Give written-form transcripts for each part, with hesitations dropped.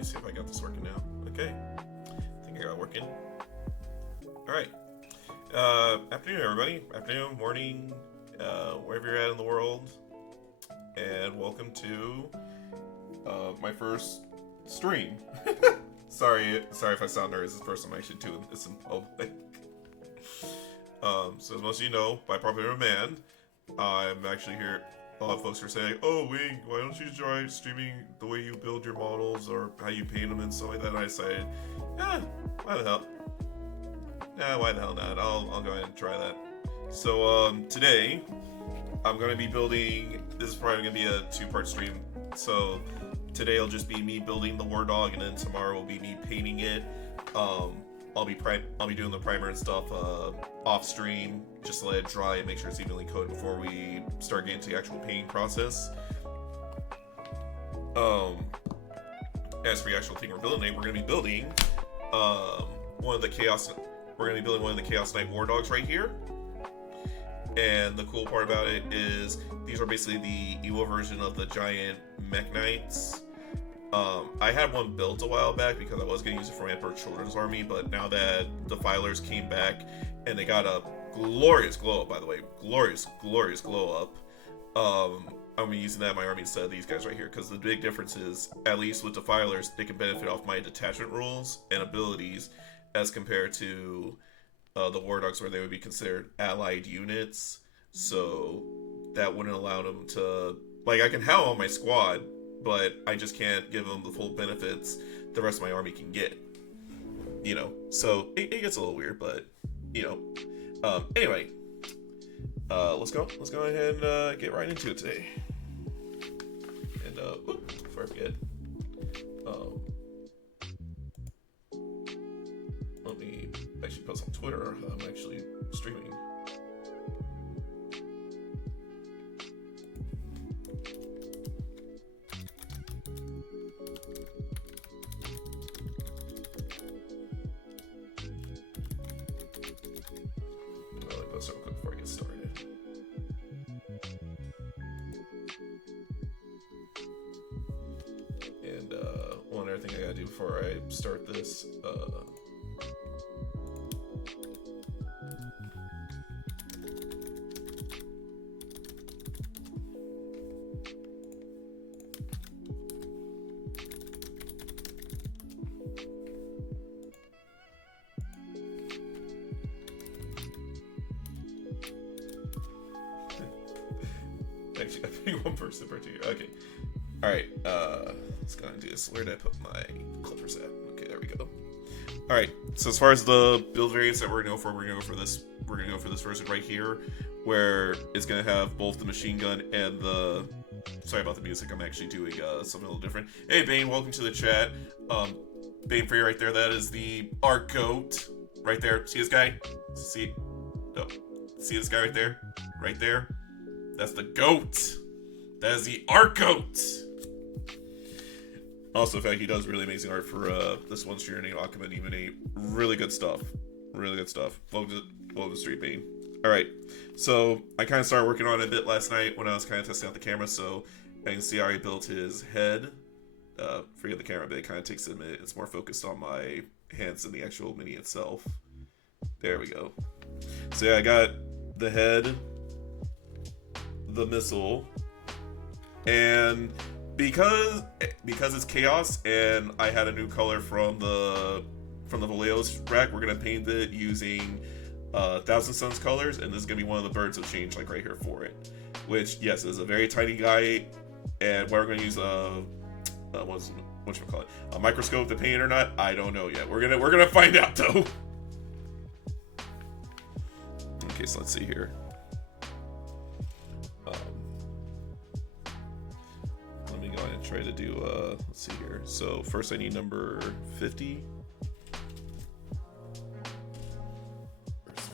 me see if I got this working now. Okay. I think I got it working. Alright. Afternoon, everybody. Afternoon, morning, wherever you're at in the world. And welcome to my first stream. Sorry if I sound nervous. This is the first time I'm actually doing this in public. So as most of you know, by popular demand, I'm actually here. A lot of folks are saying, "Oh, Wing, why don't you try streaming the way you build your models or how you paint them and stuff like that?" And I decided, why the hell? Why the hell not? I'll go ahead and try that. So today, I'm going to be building. This is probably going to be a two-part stream. So today it'll just be me building the Wardog, and then tomorrow will be me painting it. I'll be doing the primer and stuff off stream, just to let it dry and make sure it's evenly coated before we start getting to the actual painting process. As for the actual thing we're building, we're going to be building one of the Chaos Knight Wardogs right here. And the cool part about it is these are basically the evil version of the giant mech knights. I had one built a while back because I was going to use it for my Emperor Children's Army, but now that the Defilers came back and they got a glorious glow up, by the way, glorious glow up, I'm going to be using that in my army instead of these guys right here, because the big difference is, at least with Defilers, they can benefit off my detachment rules and abilities as compared to the Wardogs, where they would be considered allied units, so that wouldn't allow them to, like, I can howl on my squad, but I just can't give them the full benefits the rest of my army can get. You know, so it gets a little weird, but, you know. Anyway, let's go ahead and get right into it today. And, before I forget, let me actually post on Twitter how I'm actually streaming. So quick before I get started. And one other thing I gotta do before I start this, actually, I think one person per two. Okay. Alright, let's go and do this. Where did I put my clippers at? Okay, there we go. Alright, so as far as the build variants that we're gonna go for, we're gonna go for this version right here, where it's gonna have both the machine gun and the, sorry about the music, I'm actually doing something a little different. Hey Bane, welcome to the chat. Bane for you right there, that is the Arc Goat. Right there. See this guy? See this guy right there? Right there? That's the goat. That is the art goat. Also, in fact, he does really amazing art for this one journey, Akuma and Imune. Really good stuff. Really good stuff. Welcome to Street Beam. Alright, so I kind of started working on it a bit last night when I was kind of testing out the camera, so I can see how he built his head. Forget the camera, but it kind of takes a minute. It's more focused on my hands than the actual mini itself. There we go. So yeah, I got the head, the missile, and because it's chaos and I had a new color from the Valeo's rack, we're gonna paint it using Thousand Suns colors, and this is gonna be one of the birds of change, like right here for it, which yes is a very tiny guy, and we're gonna use a microscope to paint it or not, I don't know yet. We're gonna find out though. Okay, so let's see here. Let me go ahead and try to do, let's see here. So first I need number 50. Where's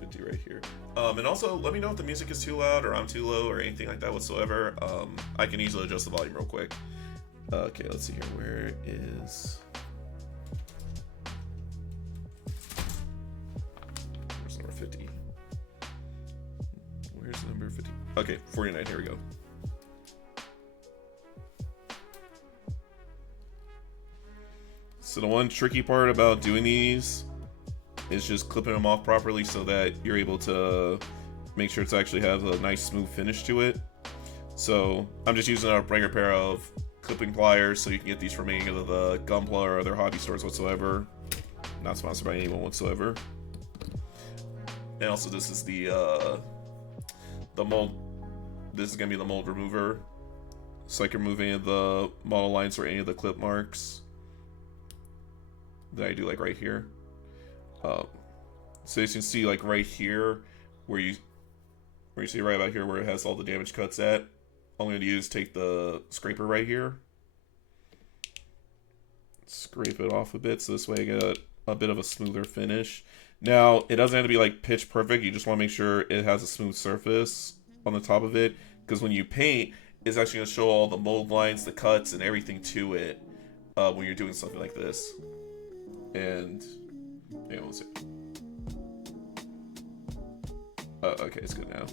50 right here. And also let me know if the music is too loud or I'm too low or anything like that whatsoever. I can easily adjust the volume real quick. Okay, let's see here. Where is... Where's number 50? Where's number 50? Okay, 49, here we go. So the one tricky part about doing these is just clipping them off properly so that you're able to make sure it's actually has a nice smooth finish to it. So I'm just using a regular pair of clipping pliers, so you can get these from any of the Gunpla or other hobby stores whatsoever. Not sponsored by anyone whatsoever. And also this is the mold. This is gonna be the mold remover, so I can remove any of the model lines or any of the clip marks that I do, like right here. So as you can see, like right here, where you see right about here where it has all the damage cuts at, all I'm going to do is take the scraper right here, scrape it off a bit, so this way I get a bit of a smoother finish. Now, it doesn't have to be like pitch perfect, you just want to make sure it has a smooth surface on the top of it, because when you paint, it's actually going to show all the mold lines, the cuts, and everything to it when you're doing something like this. And yeah, we'll see. Okay, it's good now.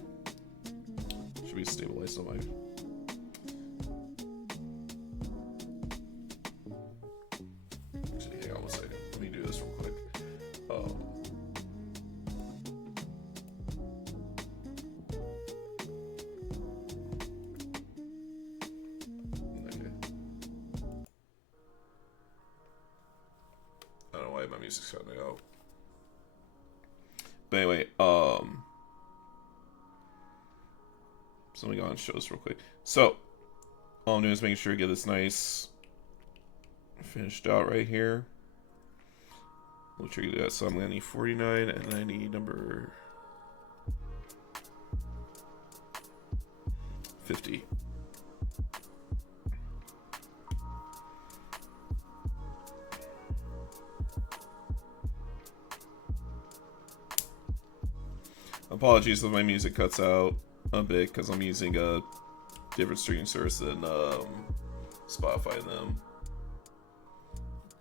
Should be stabilized on my. Actually, hang on one second. Let me do this real quick. Okay. I don't know why my music's cutting out. But anyway, so let me go on and show this real quick. So, all I'm doing is making sure I get this nice finished out right here. We'll trigger that. So I'm going to need 49, and I need number 50. Apologies if my music cuts out a bit, because I'm using a different streaming service than Spotify and them.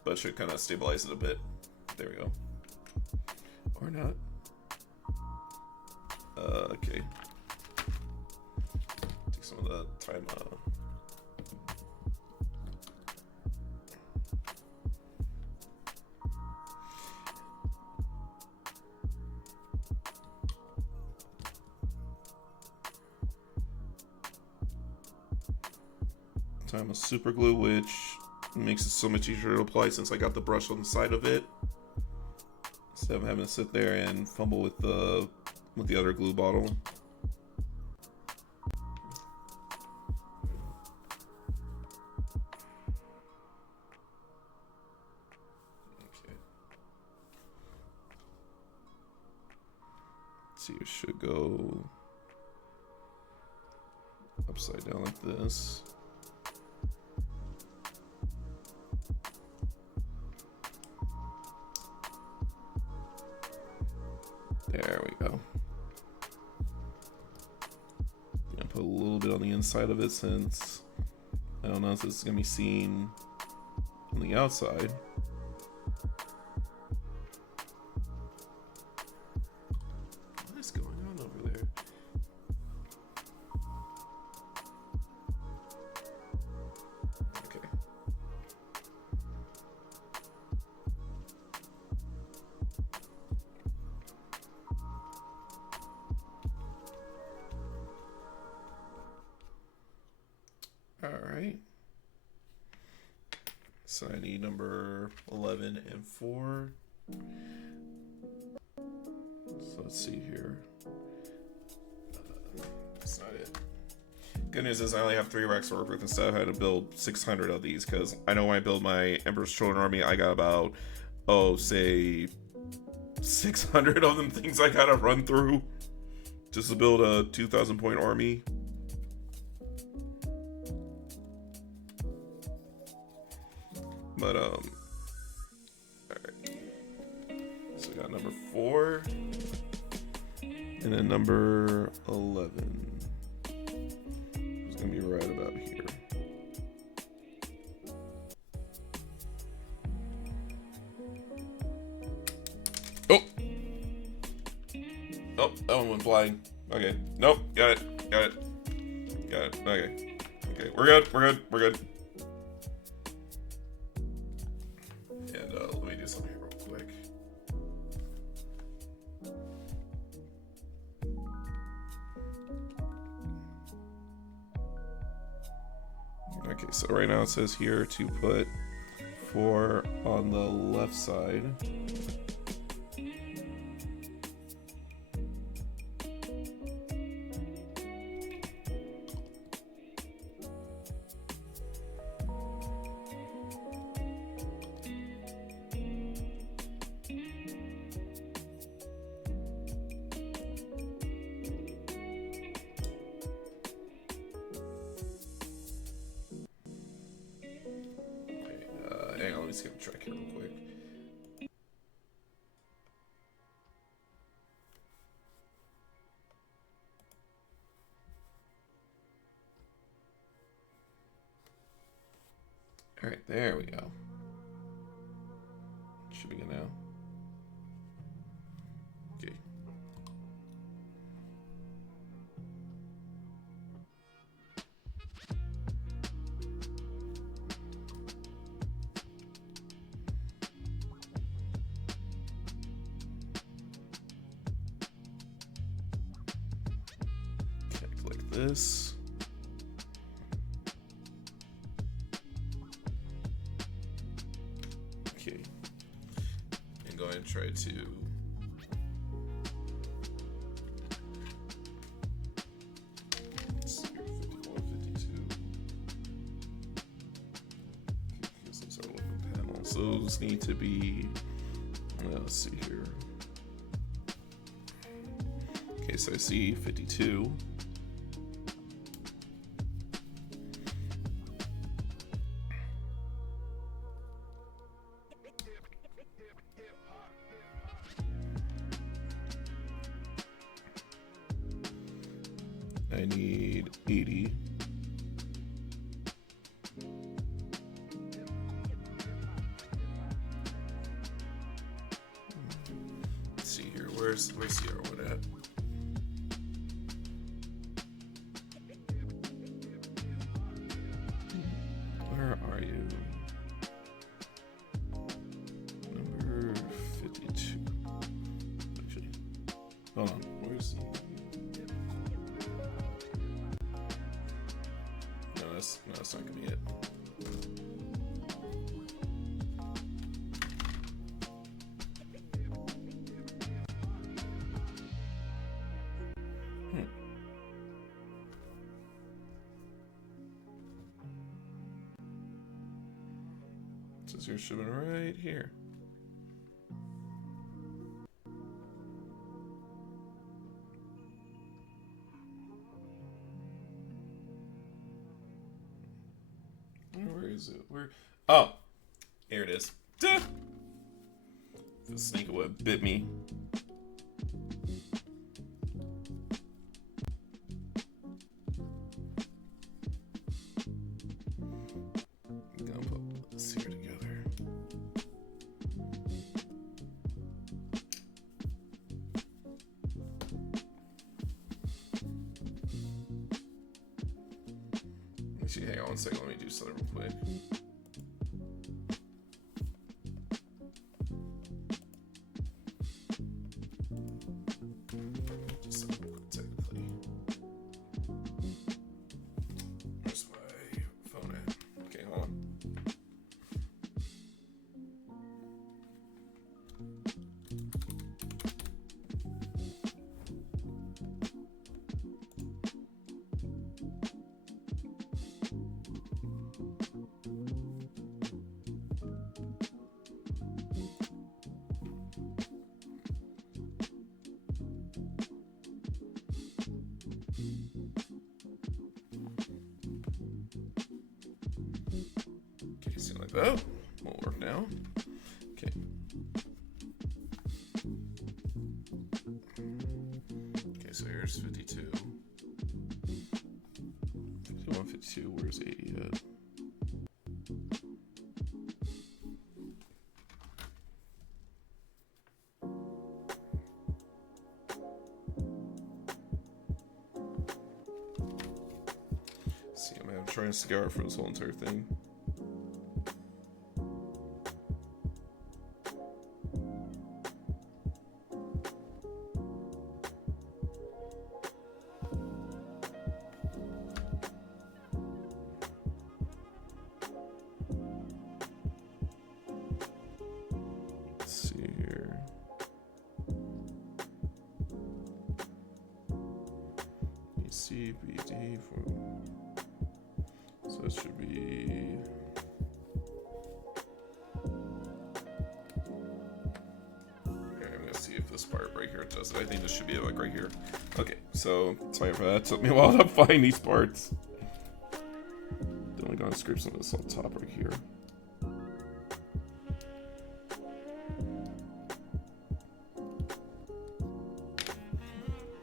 But it should kind of stabilize it a bit. There we go. Or not. Okay. Take some of the time time of super glue, which makes it so much easier to apply since I got the brush on the side of it, instead of having to sit there and fumble with the other glue bottle. Okay. Let's see, it should go upside down like this. There we go. I'm gonna put a little bit on the inside of it since I don't know if this is gonna be seen on the outside. What is going on over there? Okay. Alright. So I need number 11 and 4. So let's see here. That's not it. Good news is I only have 3 racks to work with instead of having to build 600 of these, because I know when I build my Emperor's Children army, I got about, say 600 of them things I gotta run through just to build a 2,000 point army. But alright. So we got number 4 and then number 11. It's gonna be right about here. Oh! Oh, that one went flying. Okay. Nope. Got it. Got it. Got it. Okay. Okay. We're good. We're good. We're good. So right now it says here to put 4 on the left side. Hang on, let me skip a track here real quick. All right, there we go. Should be good now. Okay. Click this. Okay. And go ahead and try to let's see here, 51, 52. Okay, because those are open panels. Those need to be, let's see here. Okay, so I see 52. I need 80. Let's see here. Where's Sierra Wood at? Where are you? Number 52. Actually, hold on. Where's the? No, that's not gonna be it. It says you're shipping right here. Where is it? Where? Oh, here it is. Duh! The snake web bit me. I'm gonna put this here together. Actually, hang on one second. Let me do something real quick. Just something real quick, technically. Where's my phone at? Okay, hold on. Okay, something like that. Won't work now. Okay. Okay, so here's 52. 51, 52. Where's 80 at? See, I'm trying to scour for this whole entire thing. C, B, D. So it should be. I'm gonna see if this part right here does it. I think this should be like right here. Okay, so sorry for that. It took me a while to find these parts. Then we're gonna scrape some of this on top right here.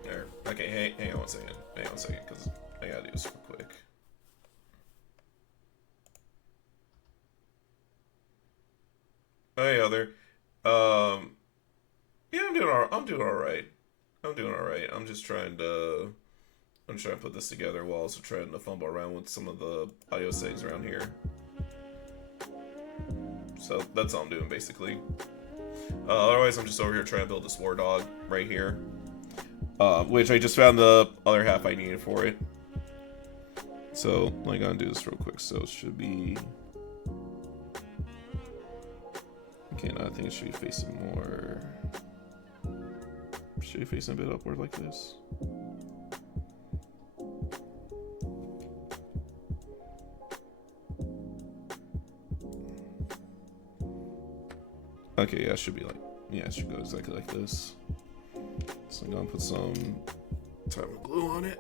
There. Okay, hang on one second. Hang on a second, because I gotta do this real quick. Hey, other. Yeah, I'm doing all right. I'm just trying to put this together while also trying to fumble around with some of the audio settings around here. So that's all I'm doing basically. Otherwise, I'm just over here trying to build this Wardog right here, which I just found the other half I needed for it. So I'm gonna do this real quick. So it should be. Okay, no, I think it should be facing more. Should be facing a bit upward like this. Okay, yeah, it should be like, yeah, it should go exactly like this. So I'm gonna put some type of glue on it.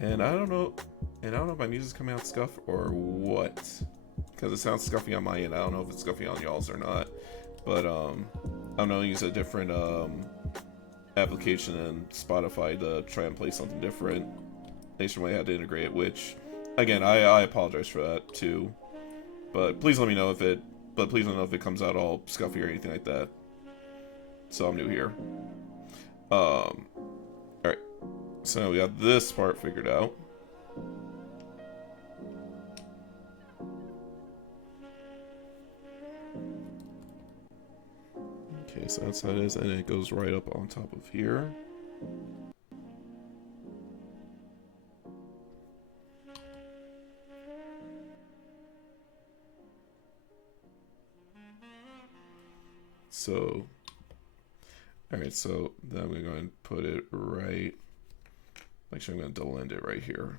And I don't know if my music's coming out scuff or what, because it sounds scuffy on my end. I don't know if it's scuffy on y'all's or not, but I'm gonna use a different application in Spotify to try and play something different. Nationwide had to integrate it, which again I apologize for that too. But please let me know if it comes out all scuffy or anything like that. So I'm new here. Alright. So we got this part figured out. Okay, so that's how it is, and it goes right up on top of here. So, alright, so then I'm going to go and put it right. Actually, I'm going to double end it right here.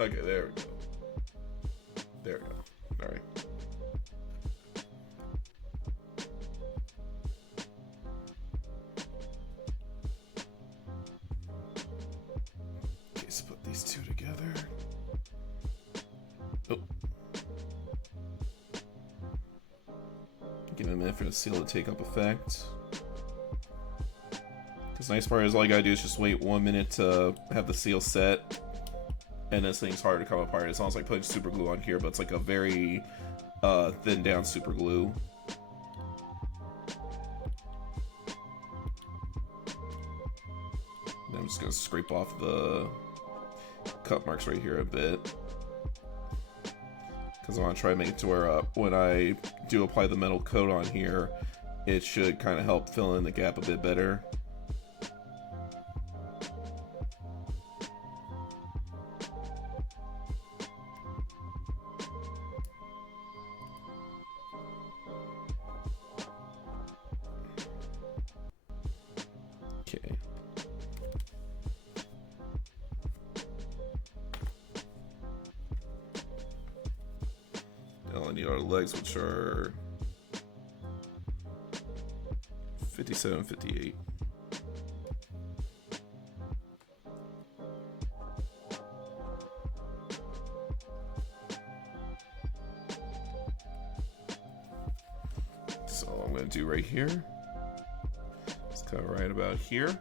Okay, there we go. There we go. Alright. Okay, let's put these two together. Oh. Give it a minute for the seal to take up effect. Because the nice part is all you gotta do is just wait 1 minute to have the seal set. And this thing's hard to come apart. It's almost like putting super glue on here, but it's like a very thin down super glue. And I'm just gonna scrape off the cut marks right here a bit, because I want to try and make it to where when I do apply the metal coat on here, it should kind of help fill in the gap a bit better. Okay. Now I need our legs, which are 57, 58. So all I'm going to do right here, just cut right about here.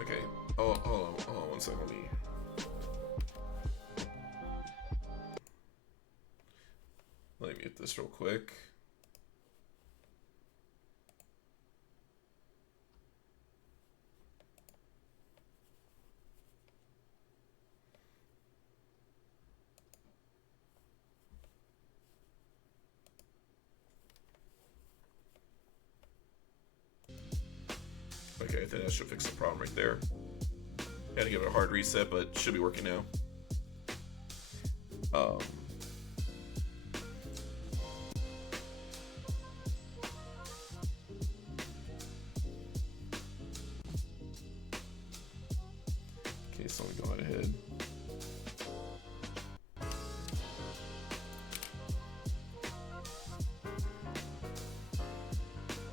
Okay, hold on 1 second, let me Let me mute this real quick. Okay, I think that should fix the problem right there. Had to give it a hard reset, but should be working now. Okay, so I'm going ahead.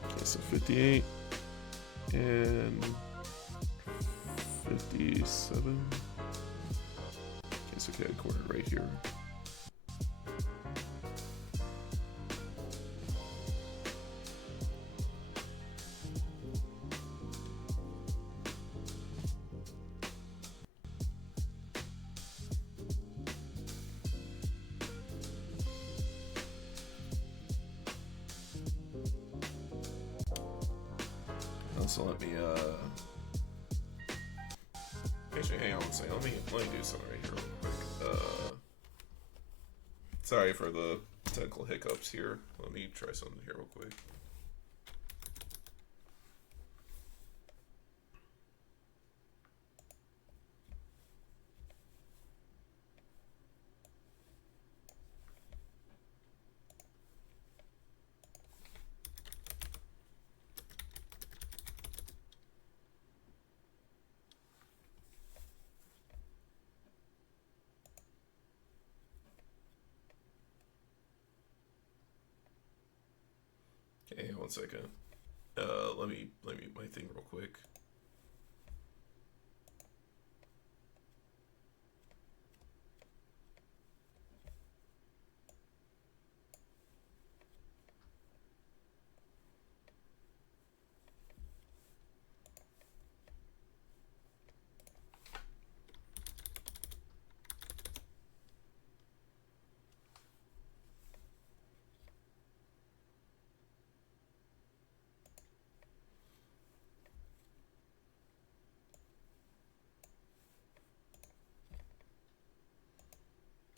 Okay, so 58 and 57. Okay, so okay, I cornered right here. So let me actually hang on one second. Let me do something right here real quick. Sorry for the technical hiccups here. Let me try something here real quick. Okay, 1 second. Let me mute my thing real quick.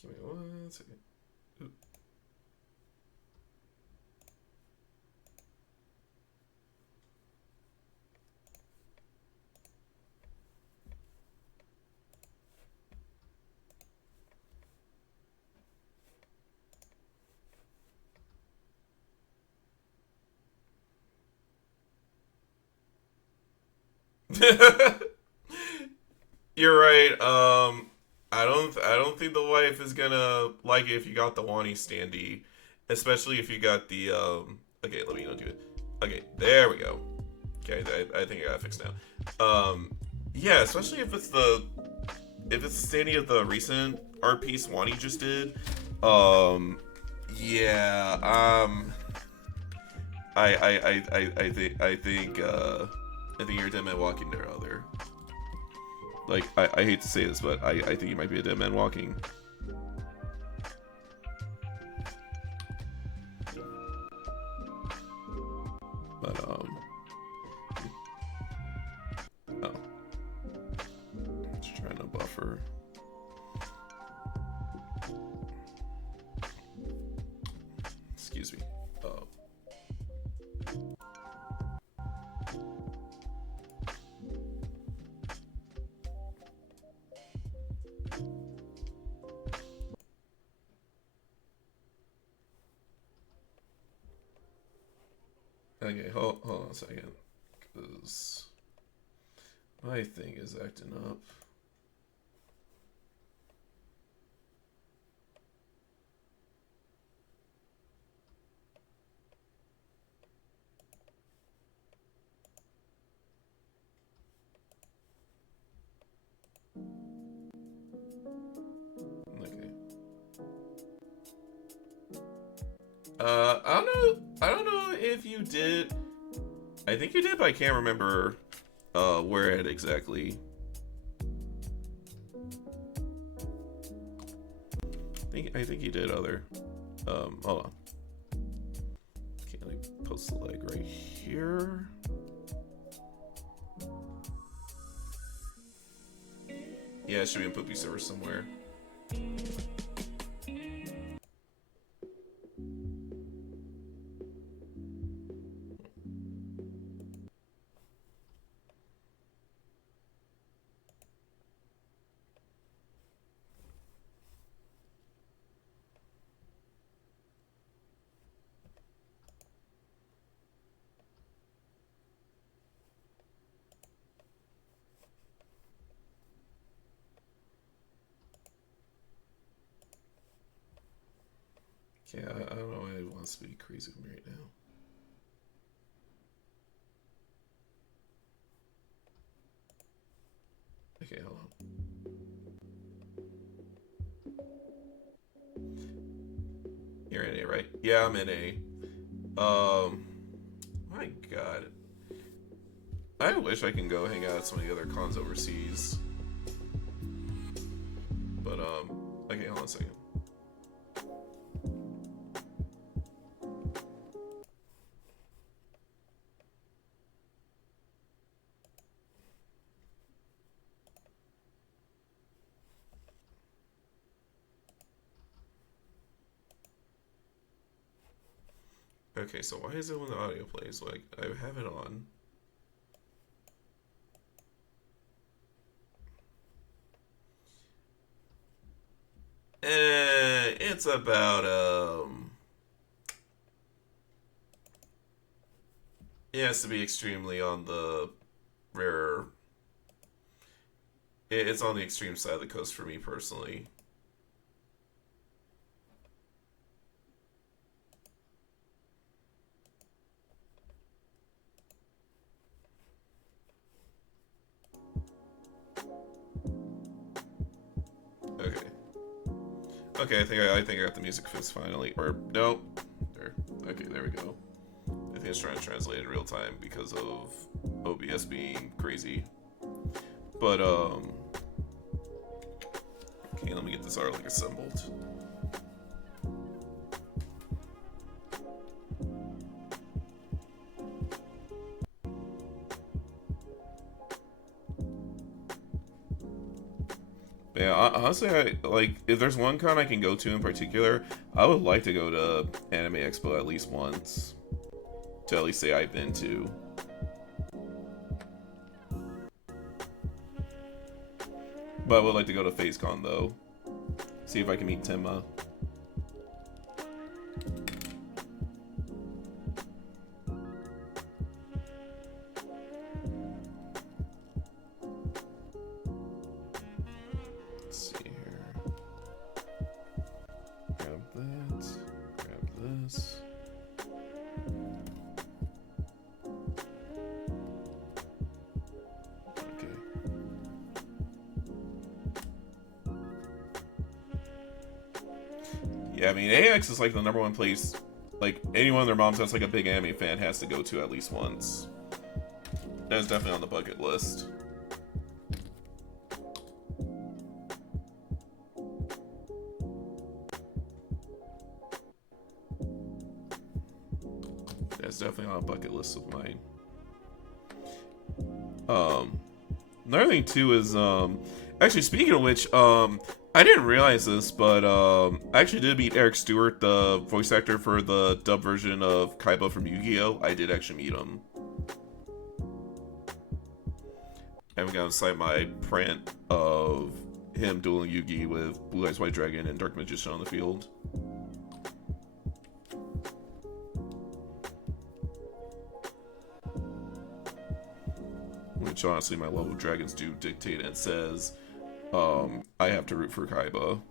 Give me 1 second. Oop. You're right. I don't think the wife is gonna like it if you got the Wani standee, especially if you got the Okay, let me undo it. Okay, there we go. Okay, I think I got it fixed now. Yeah, especially if it's the standee of the recent art piece Wani just did. Yeah. I think you're a dead man walking there, other. Like, I hate to say this, but I think you might be a dead man walking. But, oh. Just trying to buffer. Excuse me. Oh. Okay, hold on a second, because my thing is acting up. Okay. I don't know if you did. I think you did, but I can't remember where it exactly. I think you did, other. Hold on. Okay, let me post the leg right here. Yeah, it should be in Poopy server somewhere. Okay, I don't know why it wants to be crazy with me right now. Okay, hold on. You're in A, right? Yeah, I'm in A. My God. I wish I can go hang out at some of the other cons overseas. But, okay, hold on a second. Okay, so why is it when the audio plays? Like, I have it on. It's about, it has to be extremely on the rare. It's on the extreme side of the coast for me personally. Okay. Okay, I think I got the music fix finally. Or no. There. Okay, there we go. I think it's trying to translate in real time because of OBS being crazy. But okay, let me get this artwork assembled. Yeah, honestly, if there's one con I can go to in particular, I would like to go to Anime Expo at least once. To at least say I've been to. But I would like to go to FazeCon though. See if I can meet Timma. Yeah, I mean, AX is like the #1 place, like, anyone of their moms that's like a big anime fan has to go to at least once. That's definitely on the bucket list. That's definitely on a bucket list of mine. Another thing too is, actually speaking of which, I didn't realize this, but I actually did meet Eric Stewart, the voice actor for the dub version of Kaiba from Yu-Gi-Oh! I did actually meet him. I haven't gotten to sign my print of him dueling Yugi with Blue Eyes White Dragon and Dark Magician on the field. Which honestly my love of dragons do dictate, and says I have to root for Kaiba.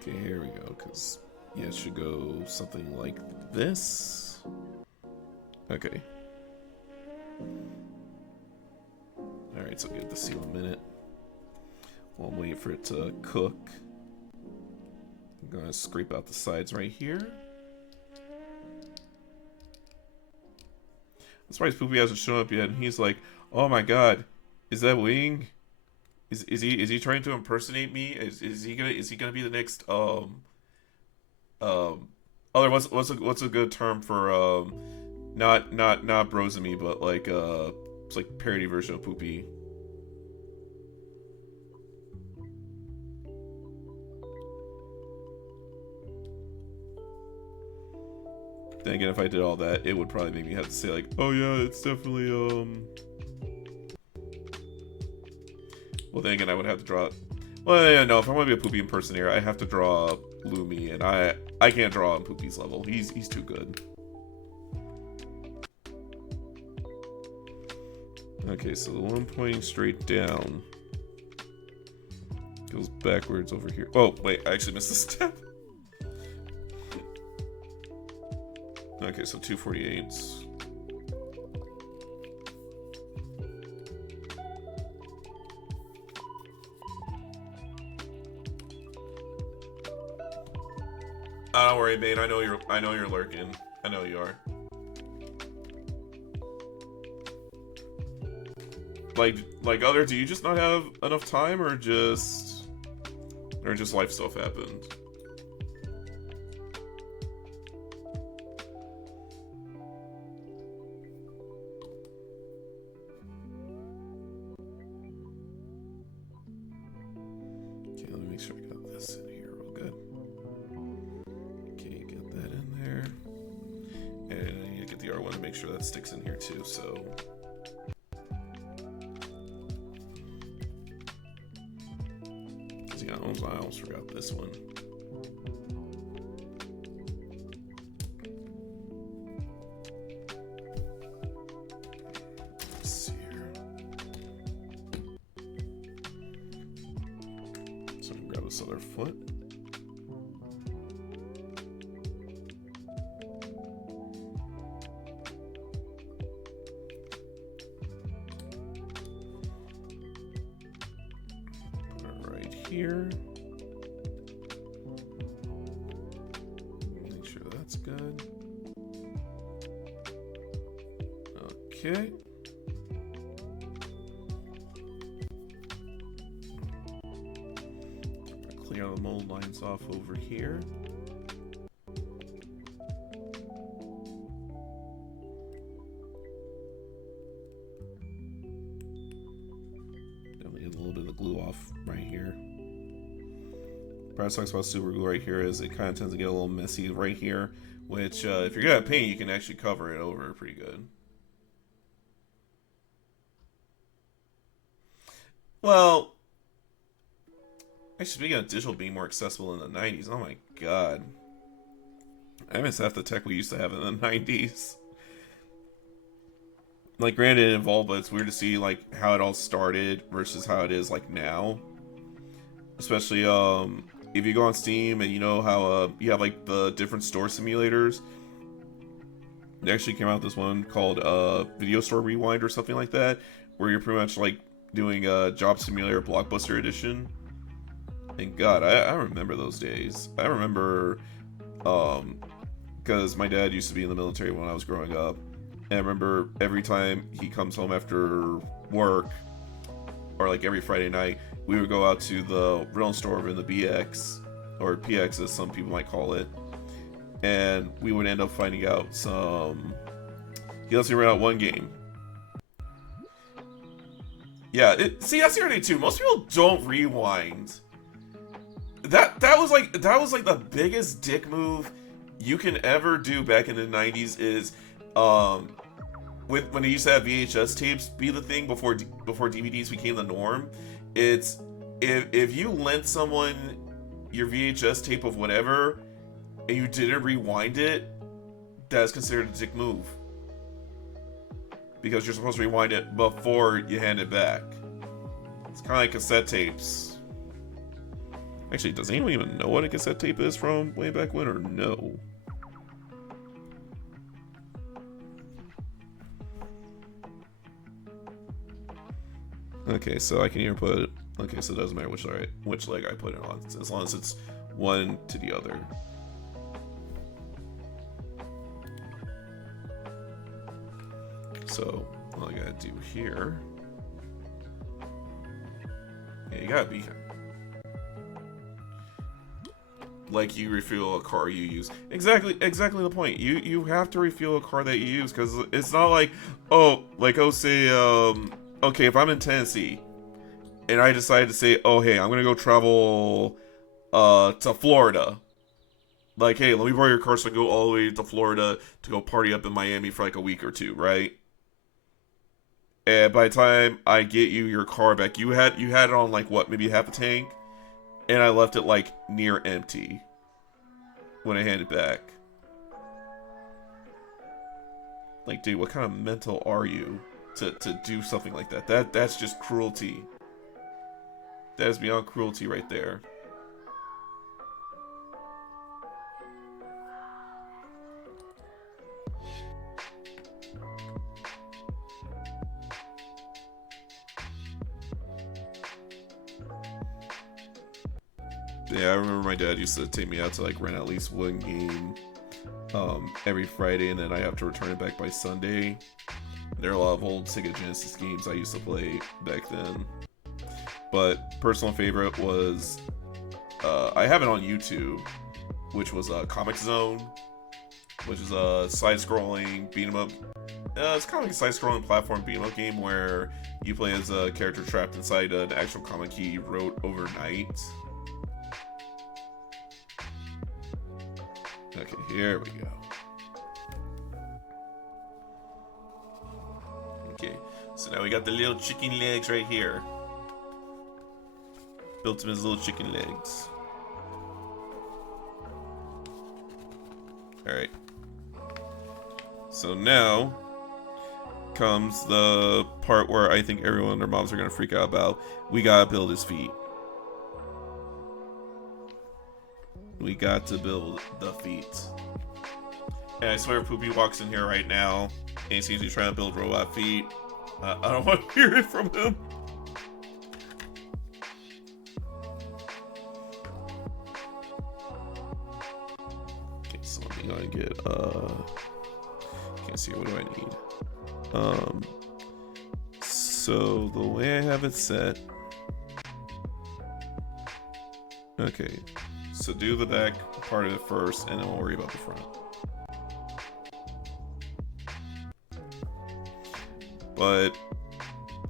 Okay, here we go, because yeah, it should go something like this. Okay. Alright, so give the seal a minute. While I'm waiting for it to cook. I'm gonna scrape out the sides right here. That's why his Poopy hasn't shown up yet, and he's like, "Oh my god, is that Wing? Is he trying to impersonate me? Is he gonna be the next other what's a good term for not Brosamy, but like it's like parody version of Poopy." Then again, if I did all that, it would probably make me have to say like, "Oh yeah, it's definitely Well, then again, I would have to draw. Well, yeah, no. If I want to be a Poopy impersonator, I have to draw Lumi, and I can't draw on Poopy's level. He's too good. Okay, so the one pointing straight down goes backwards over here. Oh wait, I actually missed a step. Okay, so 248s. Don't worry, Bane. I know you're lurking. I know you are. Like other, do you just not have enough time, or just life stuff happened? Okay, let me make sure I got this in here real good. Okay, get that in there. And I need to get the R1 to make sure that sticks in here too, so... I almost forgot this one. Let's see here. So I can grab this other foot. Here. Make sure that's good. Okay. Clear the mold lines off over here. Definitely get a little bit of the glue off right here. Brad talks about super glue right here is it kind of tends to get a little messy right here, which if you're good at paint, you can actually cover it over pretty good. Well, actually, speaking of digital being more accessible in the 90s, oh my god. I miss half the tech we used to have in the 90s. Like, granted, it evolved, but it's weird to see like how it all started versus how it is like now. Especially if you go on Steam and you know how you have like the different store simulators. They actually came out with this one called Video Store Rewind or something like that, where you're pretty much like doing a Job Simulator Blockbuster Edition. And god, I remember those days. I remember because my dad used to be in the military when I was growing up, and I remember every time he comes home after work, or like every Friday night, we would go out to the rental store in the BX, or PX as some people might call it, and we would end up finding out he lets me rent out one game. Yeah, see, that's the other thing too. Most people don't rewind. That was like the biggest dick move you can ever do back in the 90s is when they used to have VHS tapes be the thing before DVDs became the norm. It's if you lent someone your VHS tape of whatever and you didn't rewind it, that's considered a dick move, because you're supposed to rewind it before you hand it back. It's kind of like cassette tapes. Actually, does anyone even know what a cassette tape is from way back when, or no? Okay, so I can either put... Okay, so it doesn't matter which leg I put it on, as long as it's one to the other. So all I gotta do here. Yeah, you gotta be like you refuel a car you use. Exactly the point. You have to refuel a car that you use, because it's not like, say okay, if I'm in Tennessee and I decide to say, oh hey, I'm gonna go travel to Florida. Like, hey, let me borrow your car so I can go all the way to Florida to go party up in Miami for like a week or two, right? And by the time I get you your car back, you had it on like what, maybe half a tank, and I left it like near empty when I handed it back. Like, dude, what kind of mental are you to do something like that? That's just cruelty. That is beyond cruelty right there. Yeah, I remember my dad used to take me out to like rent at least one game every Friday, and then I have to return it back by Sunday. There are a lot of old Sega Genesis games I used to play back then. But personal favorite was I have it on YouTube, which was Comic Zone, which is a side-scrolling beat 'em up. It's kind of like a side-scrolling platform beat 'em up game where you play as a character trapped inside an actual comic he wrote overnight. Okay, here we go. Okay, so now we got the little chicken legs right here. Built him his little chicken legs. Alright. So now comes the part where I think everyone and their moms are going to freak out about. We gotta build his feet. We got to build the feet. And I swear if Poopy walks in here right now and he sees you trying to build robot feet, I don't want to hear it from him. Okay, so let me go and get, can't see, what do I need? So the way I have it set, okay. So do the back part of it first, and then we'll worry about the front. But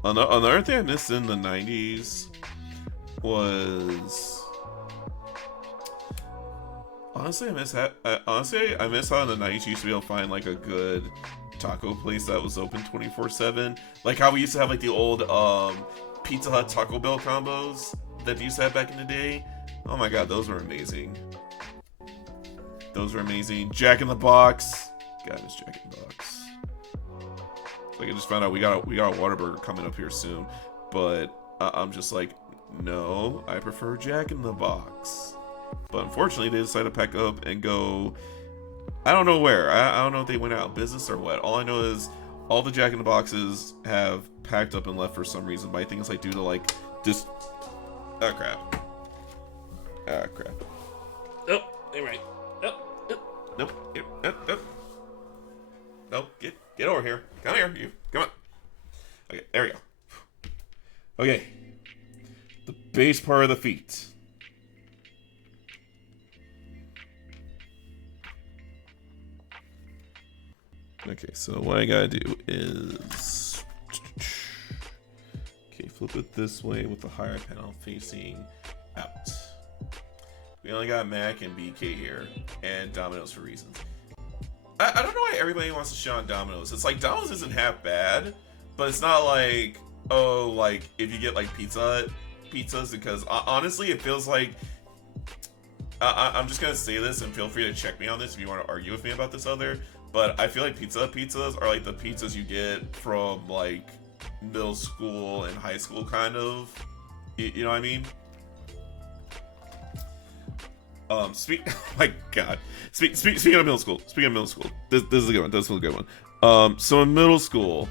another thing I missed in the 90s was... Honestly, I miss how in the 90s you used to be able to find like a good taco place that was open 24/7. Like how we used to have like the old Pizza Hut Taco Bell combos that we used to have back in the day. Oh my god, those were amazing. Those were amazing. Jack in the Box. God, it's Jack in the Box. Like I just found out we got a Whataburger coming up here soon, but I'm just like, no, I prefer Jack in the Box. But unfortunately, they decided to pack up and go. I don't know where. I don't know if they went out of business or what. All I know is all the Jack in the Boxes have packed up and left for some reason. But I think it's like due to like just. Oh crap. Ah, crap. Nope, ain't right. Nope. Nope, get over here. Come here, you. Come on. Okay, there we go. Okay. The base part of the feet. Okay, so what I gotta do is... Okay, flip it this way with the higher panel facing out. We only got Mac and BK here, and Domino's for reasons. I don't know why everybody wants to shit on Domino's. It's like, Domino's isn't half bad, but it's not like, oh, like, if you get, like, pizzas, because honestly, it feels like, I'm just gonna say this, and feel free to check me on this if you want to argue with me about this other, but I feel like pizzas are, like, the pizzas you get from, like, middle school and high school, kind of. You know what I mean? Oh my god. Speaking of middle school, this is a good one. This was a good one. So in middle school,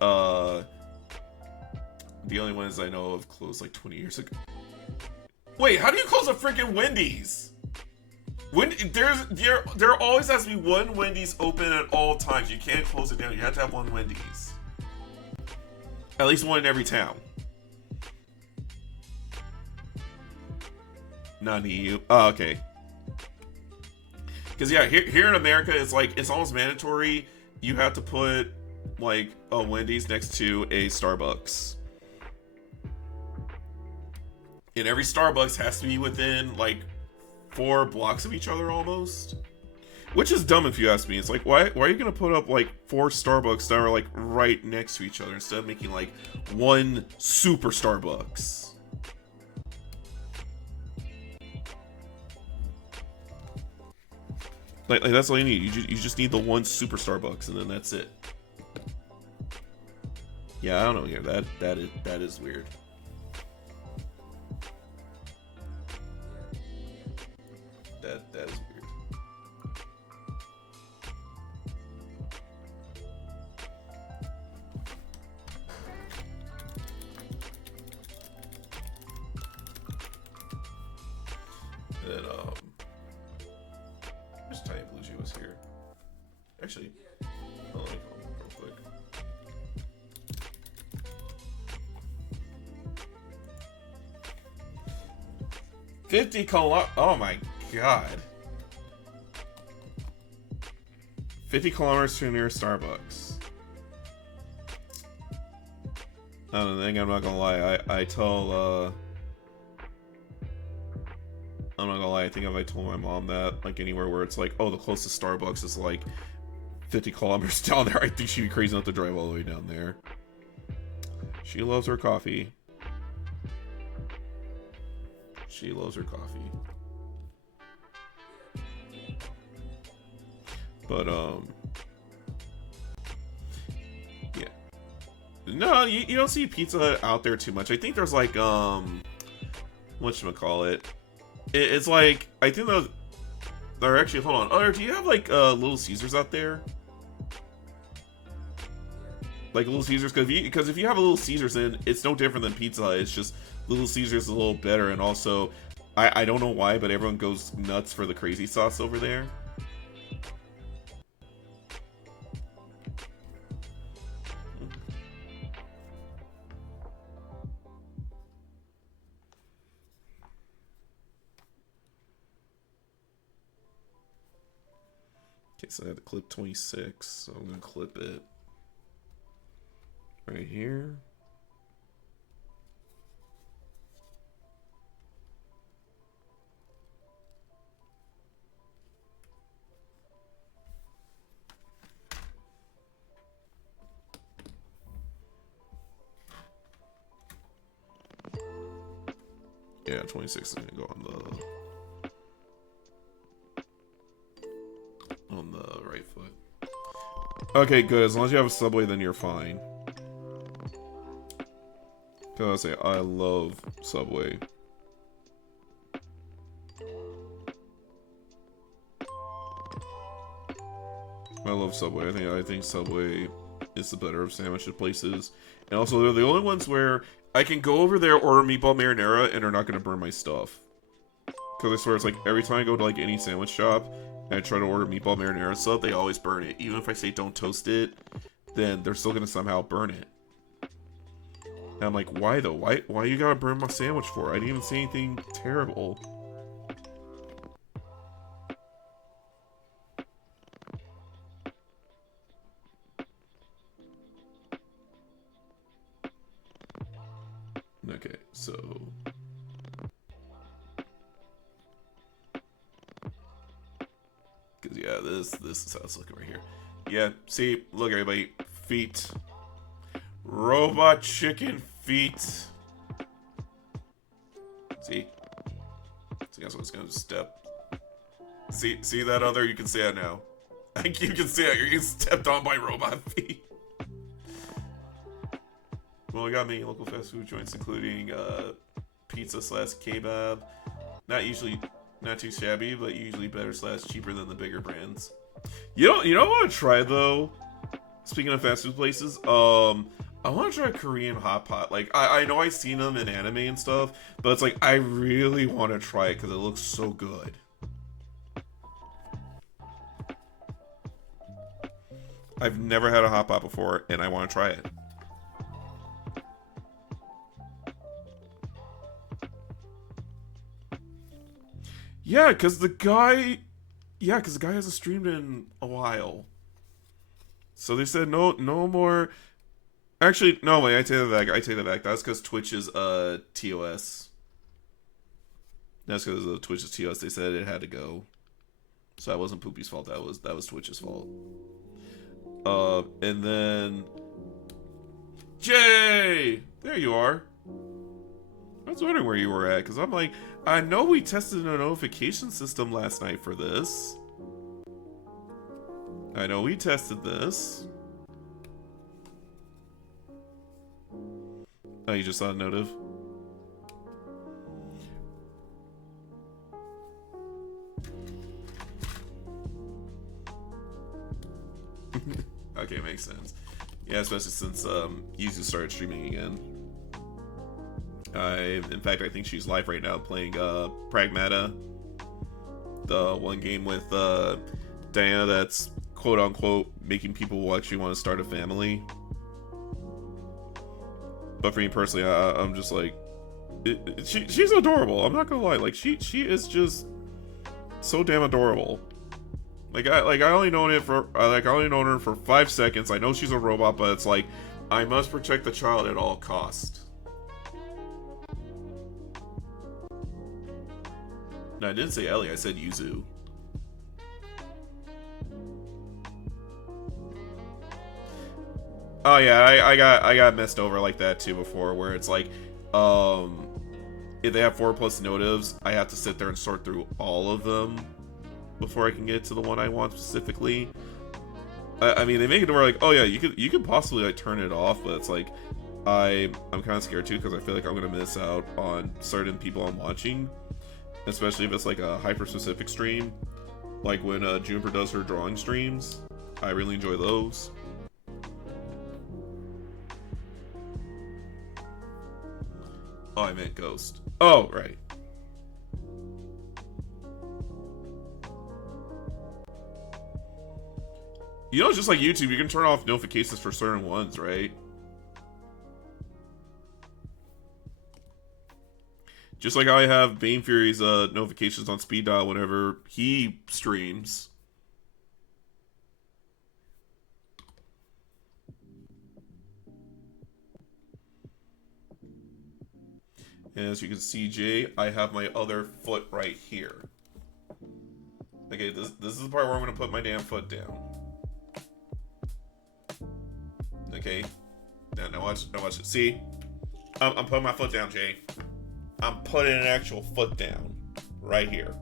the only ones I know of closed like 20 years ago. Wait, how do you close a freaking Wendy's? When there always has to be one Wendy's open at all times. You can't close it down. You have to have one Wendy's. At least one in every town. Not EU. Oh, okay. Because yeah, here in America, it's like it's almost mandatory. You have to put like a Wendy's next to a Starbucks, and every Starbucks has to be within like 4 blocks of each other almost. Which is dumb if you ask me. It's like, why are you gonna put up like 4 Starbucks that are like right next to each other instead of making like one super Starbucks? Like that's all you need. You just need the one super Starbucks, and then that's it. Yeah, I don't know here. That is weird. That is weird. And then I wish Tiny Blue Jay was here. Actually, let me call him real quick. Oh my god. 50 kilometers to near Starbucks. I don't think I'm not gonna lie. I'm not gonna lie, I think if I told my mom that, like anywhere where it's like, oh, the closest Starbucks is like 50 kilometers down there, I think she'd be crazy enough to drive all the way down there. She loves her coffee. She loves her coffee. But, yeah. No, you don't see Pizza Hut out there too much. I think there's like, whatchamacallit. It's like, I think those, or actually, hold on. Oh, do you have like, Little Caesars out there? Like Little Caesars? Because if you have a Little Caesars, then it's no different than Pizza Hut. It's just Little Caesars is a little better, and also, I don't know why, but everyone goes nuts for the crazy sauce over there. Okay, so I had to clip 26, so I'm gonna clip it right here. Yeah, 26 is gonna go on the right foot. Okay, good. As long as you have a Subway, then you're fine. Cause I say I love Subway. I love Subway. I think Subway is the better of sandwich places, and also they're the only ones where I can go over there, order meatball marinara, and they're not gonna burn my stuff. Cause I swear it's like every time I go to like any sandwich shop and I try to order meatball marinara stuff, they always burn it. Even if I say don't toast it, then they're still gonna somehow burn it. And I'm like, why though? Why you gotta burn my sandwich for? I didn't even say anything terrible. Okay, so because yeah, this is how it's looking right here. Yeah, see, look everybody, feet, robot chicken feet. See, so guess what's gonna step. See that other? You can see it now. You can see it. You're getting stepped on by robot feet. Well, we got many local fast food joints, including pizza / kebab. Not too shabby, but usually better / cheaper than the bigger brands. You know what I want to try though? Speaking of fast food places, I want to try Korean hot pot. Like I know I've seen them in anime and stuff, but it's like I really want to try it because it looks so good. I've never had a hot pot before, and I want to try it. Yeah, because the guy... Yeah, because the guy hasn't streamed in a while. So they said no more... Actually, no, wait, I take that back. That's because Twitch is TOS. That's because of Twitch's TOS. They said it had to go. So that wasn't Poopy's fault. That was Twitch's fault. And then... Jay! There you are. I was wondering where you were at, because I'm like, I know we tested a notification system last night for this. I know we tested this. Oh, you just saw a notif? Okay, makes sense. Yeah, especially since Yuzu started streaming again. In fact, I think she's live right now playing Pragmata, the one game with Diana that's quote unquote making people actually want to start a family. But for me personally, I'm just like, she's adorable. I'm not gonna lie, like she is just so damn adorable. I only known her for 5 seconds. I know she's a robot, but it's like I must protect the child at all costs. No, I didn't say Ellie. I said Yuzu. Oh yeah, I got messed over like that too before, where it's like, if they have 4+ notives, I have to sit there and sort through all of them before I can get to the one I want specifically. I mean, they make it where like, oh yeah, you could possibly like turn it off, but it's like, I'm kind of scared too because I feel like I'm gonna miss out on certain people I'm watching, especially if it's like a hyper specific stream, like when Juniper does her drawing streams. I really enjoy those. Oh, I meant Ghost. Oh, right. You know, just like YouTube, you can turn off notifications for certain ones, right? Just like how I have Bane Fury's notifications on speed dial whenever he streams. And as you can see, Jay, I have my other foot right here. Okay, this is the part where I'm going to put my damn foot down. Okay, now watch it. See, I'm putting my foot down, Jay. I'm putting an actual foot down right here.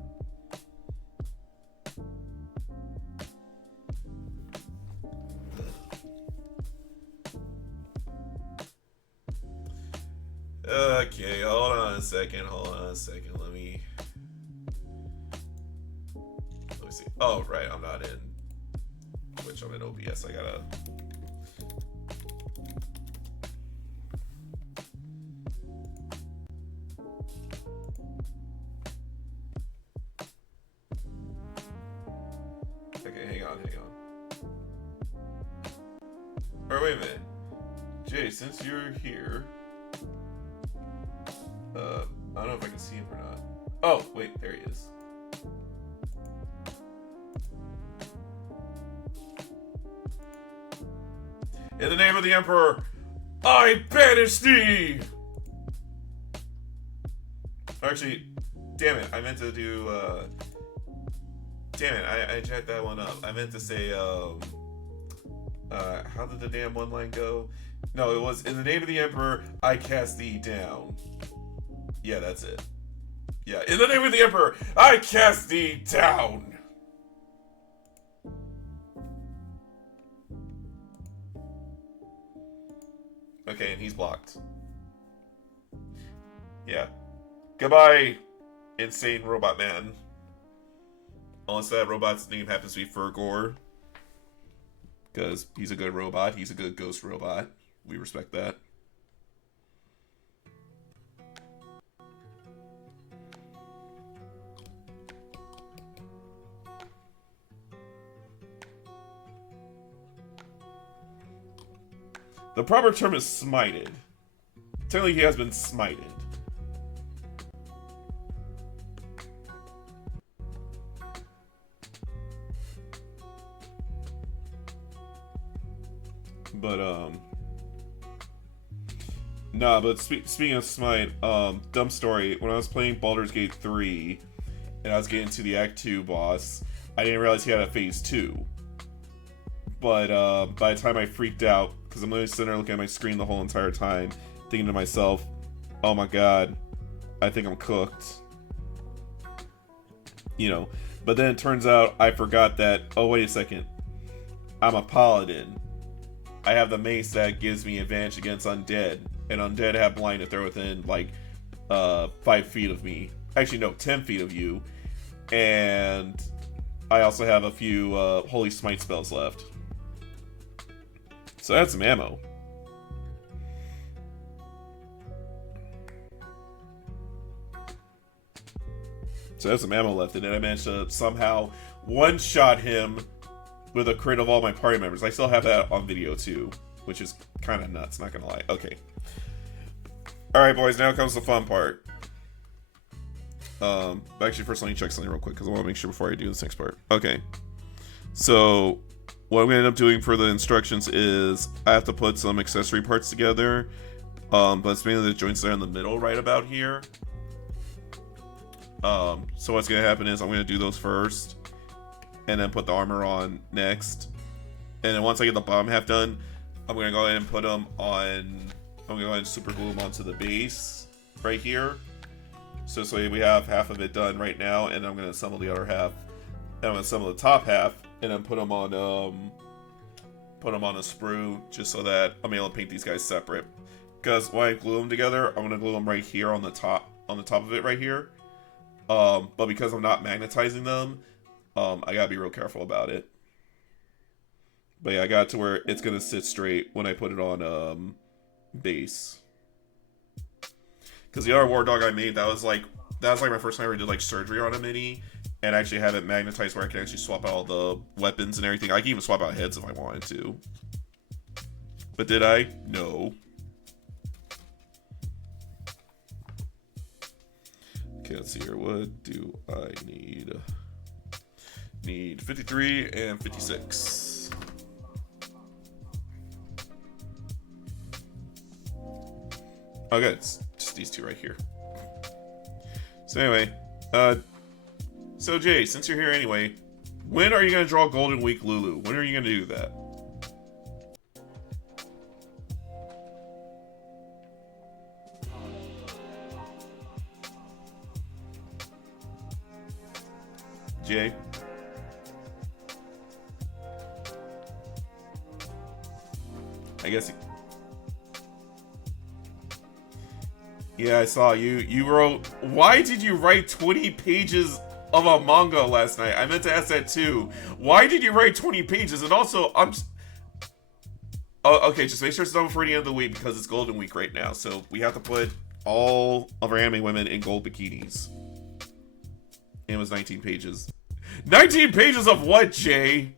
Okay, hold on a second. Let me see. Oh, right, I'm not in Twitch. I'm in OBS. I gotta. Okay, hang on. Or wait a minute, Jay. Since you're here. I don't know if I can see him or not. Oh, wait, there he is. In the name of the Emperor, I banish thee! Actually, damn it, I meant to do, damn it, I jacked that one up. I meant to say, how did the damn one line go? No, it was, in the name of the Emperor, I cast thee down. Yeah, that's it. Yeah, in the name of the Emperor, I cast thee down! Okay, and he's blocked. Yeah. Goodbye, insane robot man. Unless that robot's name happens to be Fergor. Because he's a good robot. He's a good ghost robot. We respect that. The proper term is smited. Technically, he has been smited. But, nah, but speaking of smite, dumb story, when I was playing Baldur's Gate 3, and I was getting to the Act 2 boss, I didn't realize he had a Phase 2. But, by the time I freaked out, because I'm literally sitting there looking at my screen the whole entire time, thinking to myself, oh my god, I think I'm cooked. You know, but then it turns out I forgot that, oh wait a second, I'm a paladin. I have the mace that gives me advantage against undead, and undead have blind if they're within, like, 5 feet of me. Actually, no, 10 feet of you. And I also have a few Holy Smite spells left. So I had some ammo. So I have some ammo left, and then I managed to somehow one-shot him with a crit of all my party members. I still have that on video too, which is kind of nuts, not gonna lie. Okay. Alright, boys, now comes the fun part. Actually, first let me check something real quick, because I want to make sure before I do this next part. Okay. So, what I'm going to end up doing for the instructions is, I have to put some accessory parts together. But it's mainly the joints that are in the middle, right about here. So what's going to happen is, I'm going to do those first. And then put the armor on next. And then once I get the bottom half done, I'm going to go ahead and put them on... I'm going to go ahead and super glue them onto the base right here. So we have half of it done right now, and I'm going to assemble the other half. And I'm going to assemble the top half, and then put them on a sprue, just so that I'm able to paint these guys separate. Because when I glue them together, I'm going to glue them right here on the top of it right here. But because I'm not magnetizing them, I gotta be real careful about it. But yeah, I got it to where it's gonna sit straight when I put it on base. Because the other Wardog I made, that was like my first time I ever did like surgery on a mini, and I actually have it magnetized where I can actually swap out all the weapons and everything. I can even swap out heads if I wanted to. But did I? No. Okay, let's see here. What do I need? Need 53 and 56. Okay, it's just these two right here. So anyway, so Jay, since you're here anyway, when are you gonna draw Golden Week Lulu? When are you gonna do that? Jay? I guess. Yeah, I saw you wrote. Why did you write 20 pages of a manga last night? I meant to ask that too. Why did you write 20 pages? And also, oh, okay, just make sure it's done before the end of the week because it's Golden Week right now. So we have to put all of our anime women in gold bikinis. And it was 19 pages. 19 pages of what, Jay?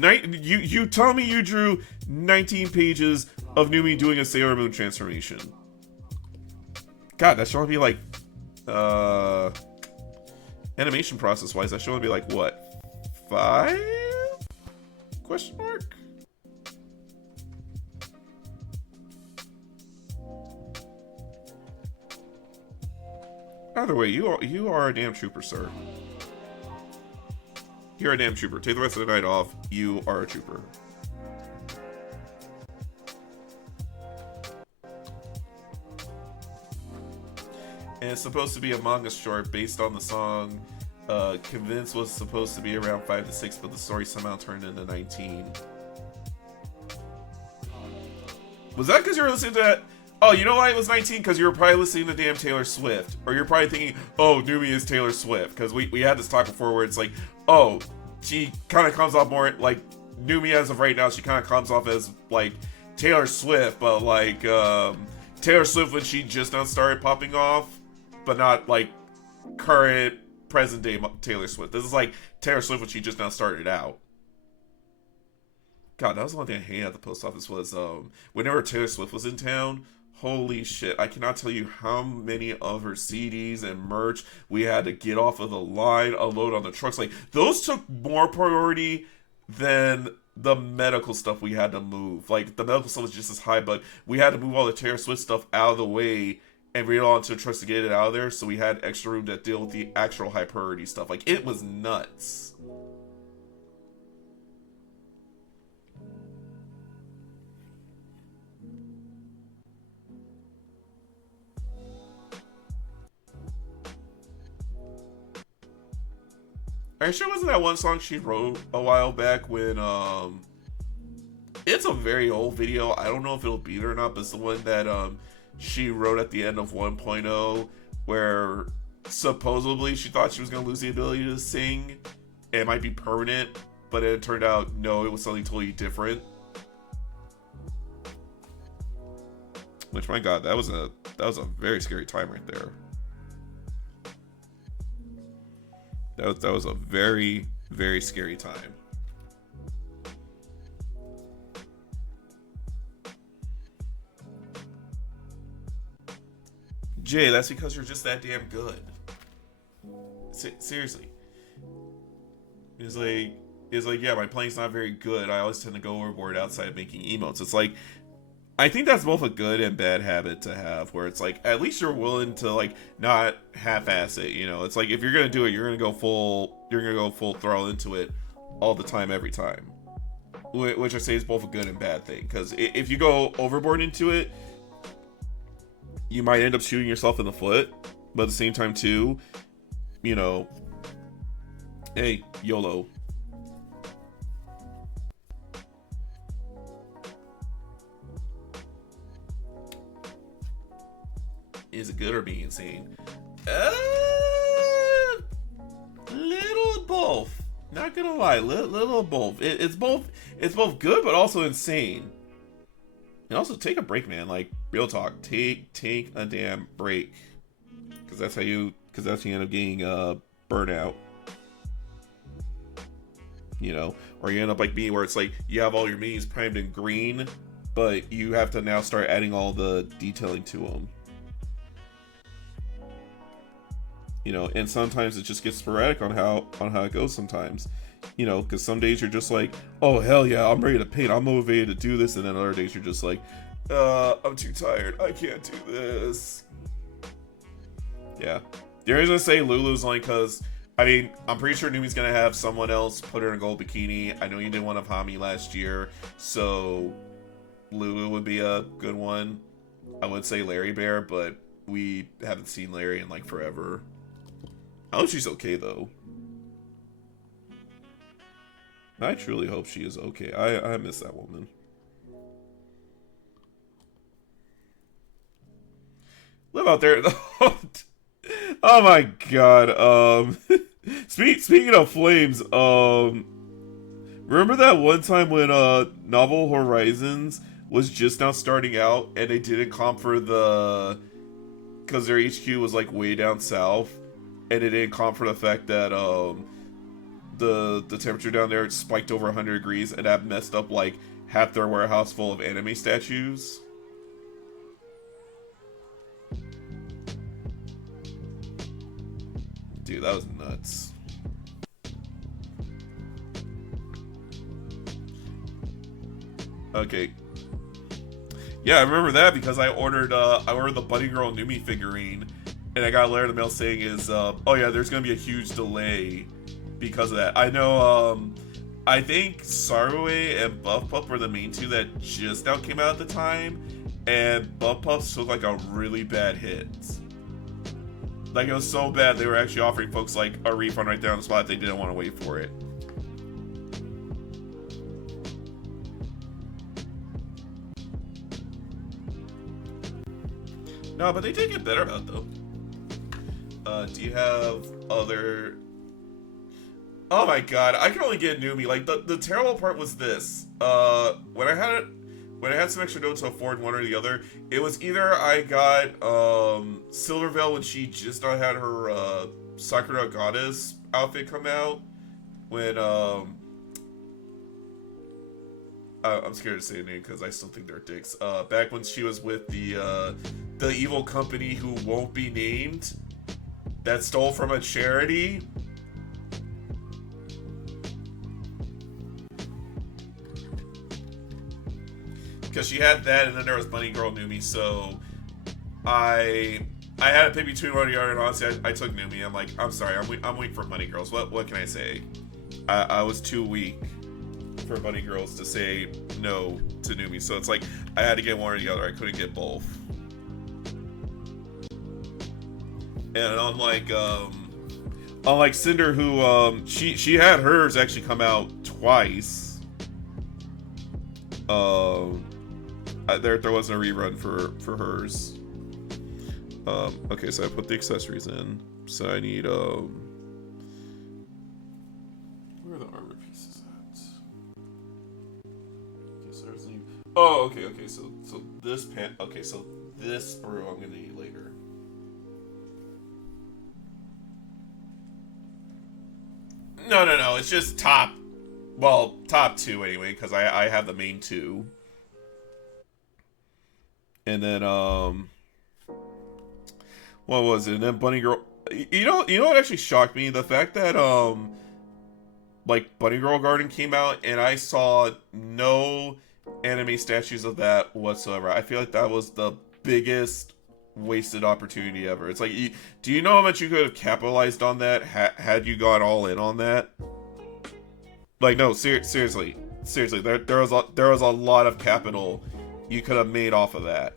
You tell me you drew 19 pages of Numi doing a Sailor Moon transformation. God, that should only be like, animation process wise, that should only be like what, 5? Question mark. Either way, you are a damn trooper, sir. You're a damn trooper. Take the rest of the night off. You are a trooper. And it's supposed to be a manga short based on the song. Convinced was supposed to be around 5 to 6, but the story somehow turned into 19. Was that because you were listening to that? Oh, you know why it was 19? Because you were probably listening to damn Taylor Swift. Or you're probably thinking, oh, Numi is Taylor Swift. Because we had this talk before where it's like, oh, she kind of comes off more like Numi as of right now. She kind of comes off as like Taylor Swift, but like Taylor Swift when she just now started popping off, but not like current present day Taylor Swift. This is like Taylor Swift when she just now started out. God, that was the one thing I hated at the post office was whenever Taylor Swift was in town. Holy shit! I cannot tell you how many of her CDs and merch we had to get off of the line, unload on the trucks. Like those took more priority than the medical stuff we had to move. Like the medical stuff was just as high, but we had to move all the Taylor Swift stuff out of the way and bring it all onto the trucks to get it out of there. So we had extra room to deal with the actual high priority stuff. Like it was nuts. Are you sure it wasn't that one song she wrote a while back when it's a very old video. I don't know if it'll beat her or not, but it's the one that she wrote at the end of 1.0 where supposedly she thought she was going to lose the ability to sing. It might be permanent, but it turned out no, it was something totally different. Which, my God, that was a very scary time right there. That was a very, very scary time. Jay, that's because you're just that damn good. Seriously. It's like, yeah, my playing's not very good. I always tend to go overboard outside of making emotes. It's like, I think that's both a good and bad habit to have, where it's like, at least you're willing to, like, not half-ass it, you know? It's like, if you're gonna do it, you're gonna go full throttle into it all the time, every time. Which I say is both a good and bad thing, because if you go overboard into it, you might end up shooting yourself in the foot, but at the same time, too, you know, hey, YOLO. Is it good or being insane? Little both. Not gonna lie, little both. It's both. It's both good, but also insane. And also, take a break, man. Like real talk, take a damn break, because that's how you end up getting burnout. You know, or you end up like me, where it's like you have all your minis primed in green, but you have to now start adding all the detailing to them. You know, and sometimes it just gets sporadic on how it goes sometimes. You know, because some days you're just like, oh hell yeah, I'm ready to paint, I'm motivated to do this, and then other days you're just like, I'm too tired, I can't do this. Yeah. The reason I say Lulu's only because, I mean, I'm pretty sure Numi's gonna have someone else put her in a gold bikini. I know you did one of Hami last year, so Lulu would be a good one. I would say Larry Bear, but we haven't seen Larry in like forever. I hope she's okay, though. I truly hope she is okay. I miss that woman. Live out there. Oh my god. Speaking of flames, remember that one time when Novel Horizons was just now starting out and they didn't comp for because their HQ was like way down south? And it didn't comp for the fact that the temperature down there spiked over 100 degrees, and that messed up like half their warehouse full of anime statues. Dude, that was nuts. Okay. Yeah, I remember that because I ordered the Bunny Girl Numi figurine. And I got a letter in the mail saying oh yeah, there's gonna be a huge delay because of that. I know, I think Sarue and Buff Puff were the main two that just now came out at the time, and Buff Puff took like a really bad hit. Like it was so bad they were actually offering folks like a refund right there on the spot. They didn't want to wait for it. No, but they did get better about it though. Do you have other... Oh my god, I can only get Numi. Like, the terrible part was this. When I had some extra notes to afford one or the other, it was either I got, Silverveil when she just now had her, Sakura Goddess outfit come out. When I'm scared to say a name because I still think they're dicks. Back when she was with the evil company who won't be named, that stole from a charity. Because she had that, and then there was Bunny Girl Numi, so I had to pick between one or the other, and honestly, I took Numi. I'm like, I'm sorry, I'm weak for Bunny Girls. What can I say? I was too weak for Bunny Girls to say no to Numi, so it's like I had to get one or the other. I couldn't get both. And unlike Cinder, who she had hers actually come out twice. There wasn't a rerun for hers. Okay, so I put the accessories in. So I need where are the armor pieces at? Okay, so there's okay. So this okay, so this sprue I'm gonna need later. No. It's just top two anyway, because I have the main two. And then what was it? And then Bunny Girl. You know what actually shocked me? The fact that like Bunny Girl Garden came out and I saw no anime statues of that whatsoever. I feel like that was the biggest wasted opportunity ever. It's like, do you know how much you could have capitalized on that had you gone all in on that? Like, no, seriously, there was a lot of capital you could have made off of that,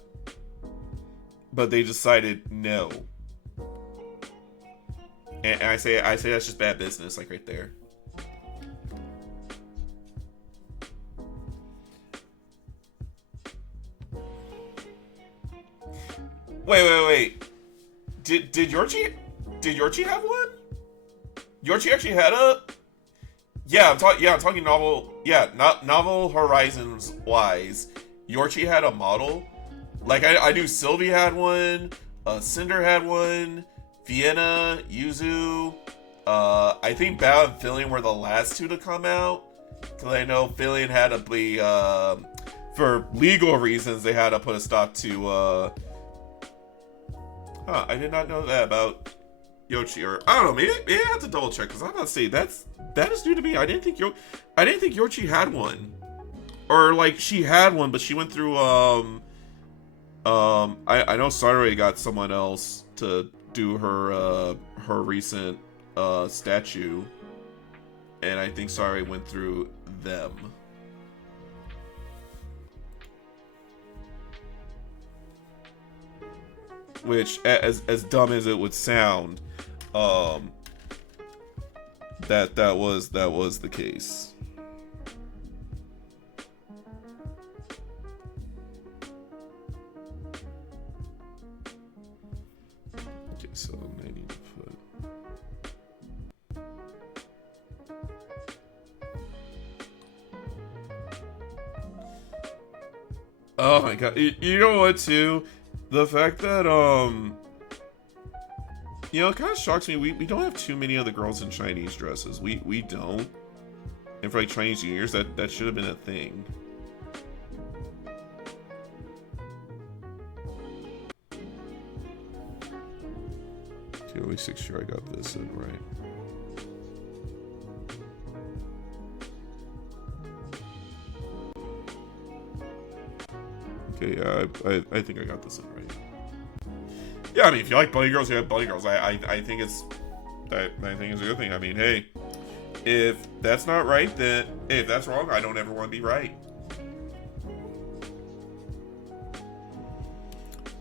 but they decided no. And I say that's just bad business, like right there. Wait. Did Yorchi have one? Yorchi actually had a. Yeah, I'm talking novel. Yeah, not novel horizons wise. Yorchi had a model. Like I knew Sylvie had one. Cinder had one. Vienna, Yuzu. I think Bao and Fillion were the last two to come out. Cause I know Fillion had to be for legal reasons they had to put a stop to. I did not know that about Yoshi, or I don't know. Maybe I have to double check because I'm about to say that is new to me. I didn't think Yoshi had one, or like she had one, but she went through. I know Saturday got someone else to do her recent statue, and I think Saturday went through them. Which, as dumb as it would sound, that was the case. Okay, so I need to put. Oh my god! You know what too? The fact that, it kind of shocks me. We don't have too many of the girls in Chinese dresses. We don't. And for like Chinese New Year's, that should have been a thing. Okay, let me make sure I got this in right. Okay, yeah, I think I got this in right. Yeah, I mean, if you like bunny girls, you have bunny girls. I think it's a good thing. I mean, hey, if that's not right, then hey, if that's wrong, I don't ever want to be right.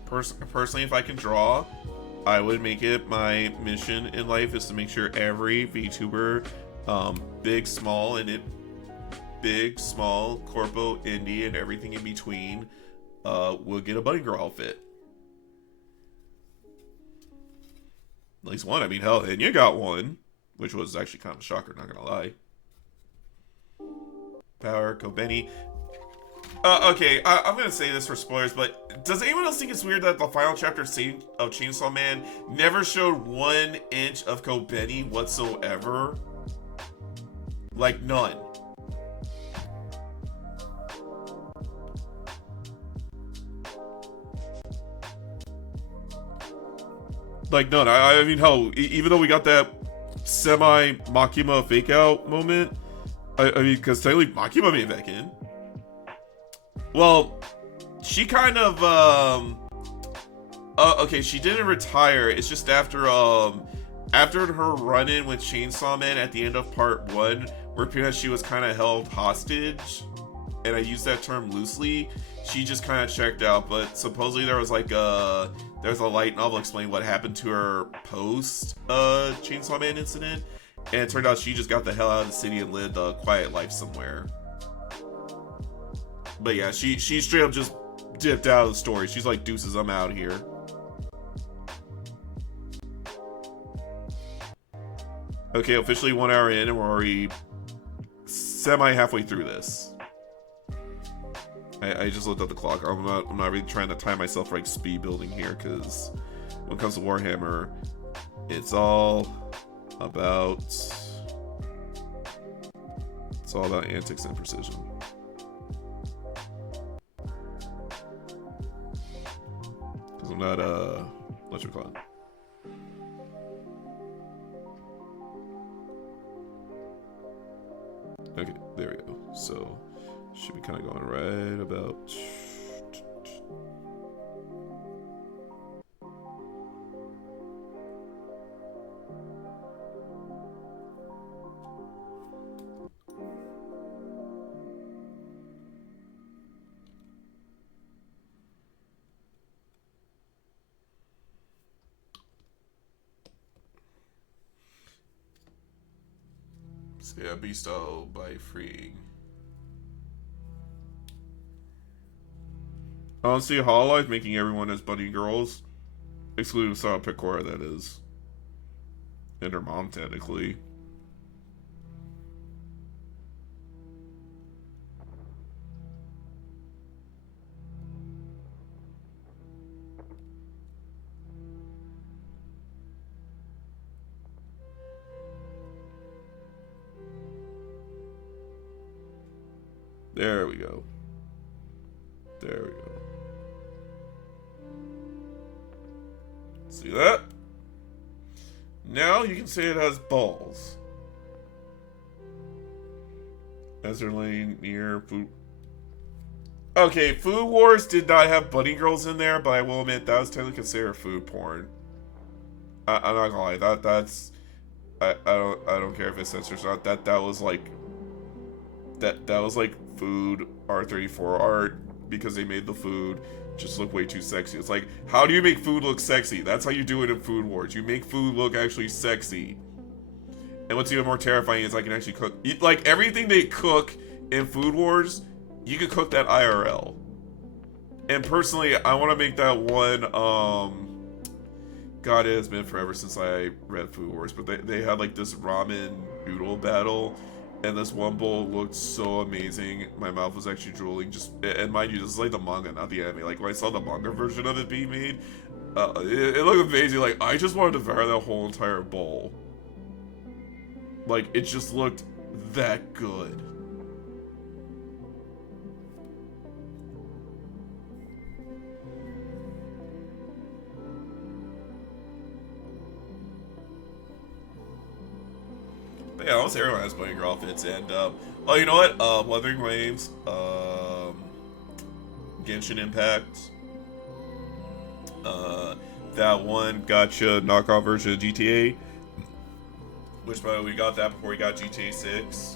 Personally, if I can draw, I would make it my mission in life is to make sure every VTuber, big, small, corpo, indie, and everything in between, will get a bunny girl outfit. At least one. I mean, hell, and you got one, which was actually kind of a shocker, not gonna lie. Power, Kobeni. Okay, I'm gonna say this for spoilers, but does anyone else think it's weird that the final chapter of Chainsaw Man never showed 1 inch of Kobeni whatsoever? Like, none. Like, no, I mean, hell, even though we got that semi-Makima fake-out moment, I mean, because technically Makima made it back in. Well, she kind of, okay, she didn't retire. It's just after her run-in with Chainsaw Man at the end of part 1, where pretty much she was kind of held hostage, and I use that term loosely, she just kind of checked out, but supposedly there was like there's a light novel explaining what happened to her post Chainsaw Man incident, and it turned out she just got the hell out of the city and lived a quiet life somewhere. But yeah, she straight up just dipped out of the story. She's like, deuces, I'm out here. Okay, officially 1 hour in, and we're already halfway through this. I just looked at the clock. I'm not really trying to time myself for like speed building here, because when it comes to Warhammer, it's all about antics and precision. Because I'm not what you call it. Okay, there we go. So should be kind of going right about. So yeah, Beasto by freeing. Honestly, Hololive making everyone as bunny girls, excluding Sarah Pecora, that is, and her mom technically. There we go. There we go. See that? Now you can say it has balls. As they're laying near food. Okay, Food Wars did not have bunny girls in there, but I will admit that was technically considered food porn. I'm not gonna lie, that's I don't care if it's censored or not. That was like that was like food R34 art, because they made the food just look way too sexy. It's like, how do you make food look sexy? That's how you do it in Food Wars. You make food look actually sexy. And what's even more terrifying is I can actually cook. Like, everything they cook in Food Wars, you could cook that IRL. And personally, I want to make that one, God, it has been forever since I read Food Wars, but they had like this ramen noodle battle, and this one bowl looked so amazing. My mouth was actually drooling. And mind you, this is like the manga, not the anime. Like, when I saw the manga version of it being made, it looked amazing. Like, I just wanted to devour that whole entire bowl. Like, it just looked that good. But yeah, almost everyone has bunny girl outfits, and oh, you know what? Wuthering Waves, Genshin Impact, that one gotcha knockoff version of GTA, which by the way, we got that before we got GTA 6.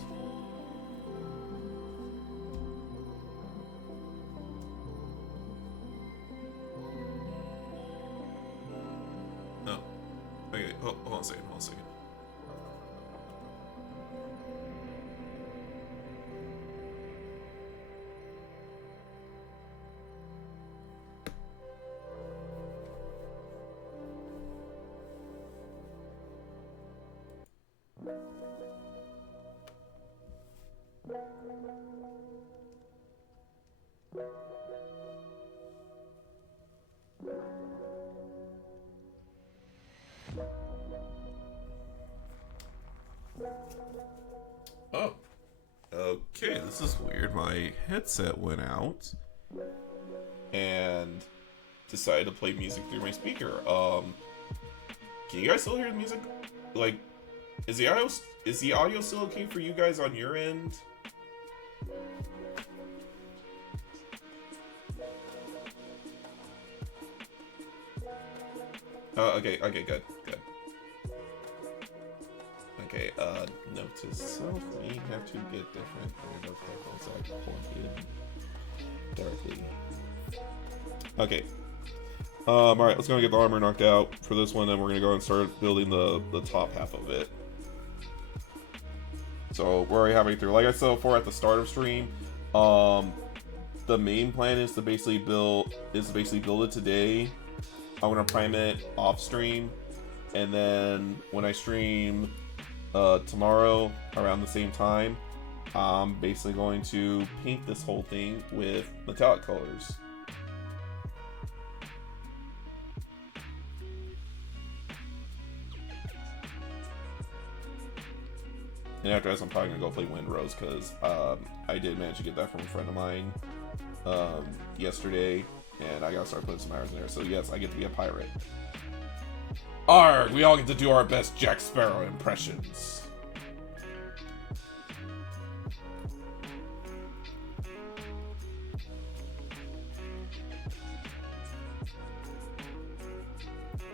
No. Okay, hold on a second, Oh. Okay, this is weird. My headset went out and decided to play music through my speaker. Can you guys still hear the music? Like, is the audio still okay for you guys on your end? Okay, good. Okay, note to self, we have to get different headphones that I can plug in directly. Okay. Alright, let's go get the armor knocked out for this one, then we're gonna go and start building the top half of it. So we're already halfway through. Like I said before at the start of stream, the main plan is to basically build it today. I'm gonna prime it off stream, and then when I stream tomorrow around the same time, I'm basically going to paint this whole thing with metallic colors. And after this, I'm probably gonna go play Windrose because I did manage to get that from a friend of mine yesterday, and I gotta start putting some hours in there. So yes, I get to be a pirate. Arrgh, we all get to do our best Jack Sparrow impressions.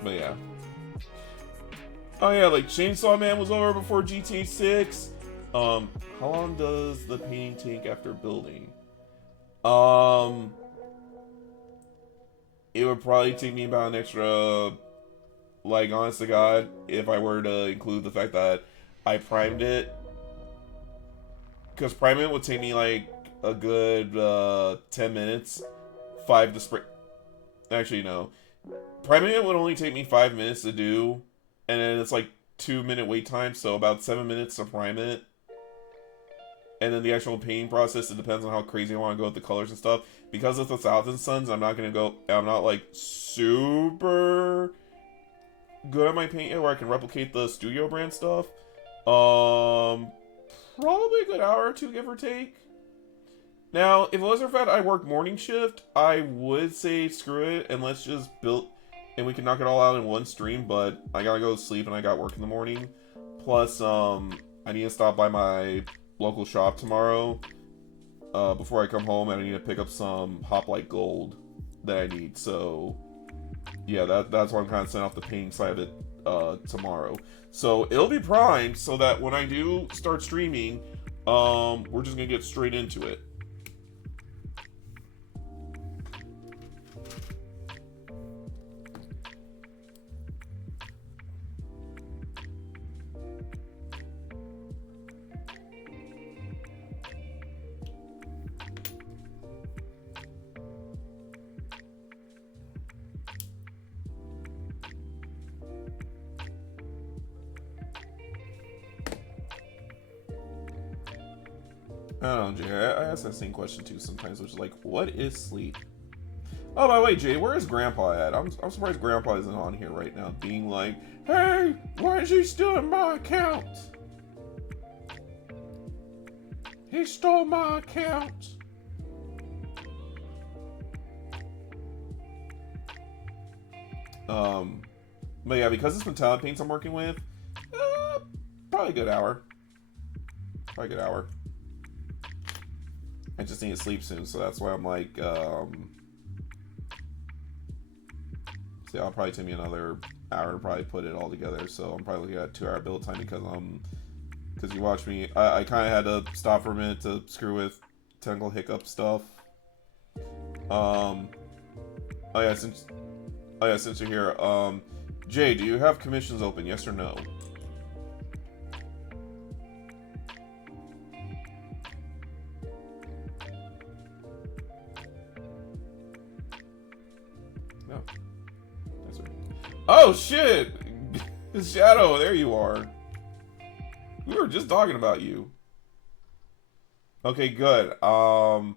But yeah. Oh yeah, like Chainsaw Man was over before GTA 6. How long does the painting take after building? It would probably take me about an extra, like, honest to God, if I were to include the fact that I primed it. Because priming it would take me, like, a good 10 minutes. 5 to spray. Actually, no. Priming it would only take me 5 minutes to do. And then it's, like, 2-minute wait time. So about 7 minutes to prime it. And then the actual painting process, it depends on how crazy I want to go with the colors and stuff. Because it's 1,000 Suns, I'm not like super good at my painting where I can replicate the studio brand stuff. Probably a good hour or two, give or take. Now, if it wasn't for that I work morning shift, I would say screw it and let's just build, and we can knock it all out in one stream, but I gotta go to sleep and I got work in the morning. Plus, I need to stop by my local shop tomorrow before I come home, and I need to pick up some Hoplite Gold that I need. So yeah, that's why I'm kind of setting off the painting side of it tomorrow. So it'll be primed so that when I do start streaming, we're just gonna get straight into it. I don't know, Jay. I ask that same question too sometimes, which is like, what is sleep? Oh, by the way, Jay, where is Grandpa at? I'm surprised Grandpa isn't on here right now, being like, hey, why is he stealing my account? He stole my account. But yeah, because it's metallic paints I'm working with, probably a good hour. Probably a good hour. I just need to sleep soon, so that's why I'm like, see, I'll probably take me another hour to probably put it all together, so I'm probably looking at 2-hour build time because you watch me, I kind of had to stop for a minute to screw with technical hiccup stuff. Oh yeah, since you're here, Jay, do you have commissions open, yes or no? No. That's right. Oh shit! Shadow, there you are. We were just talking about you. Okay, good. I'm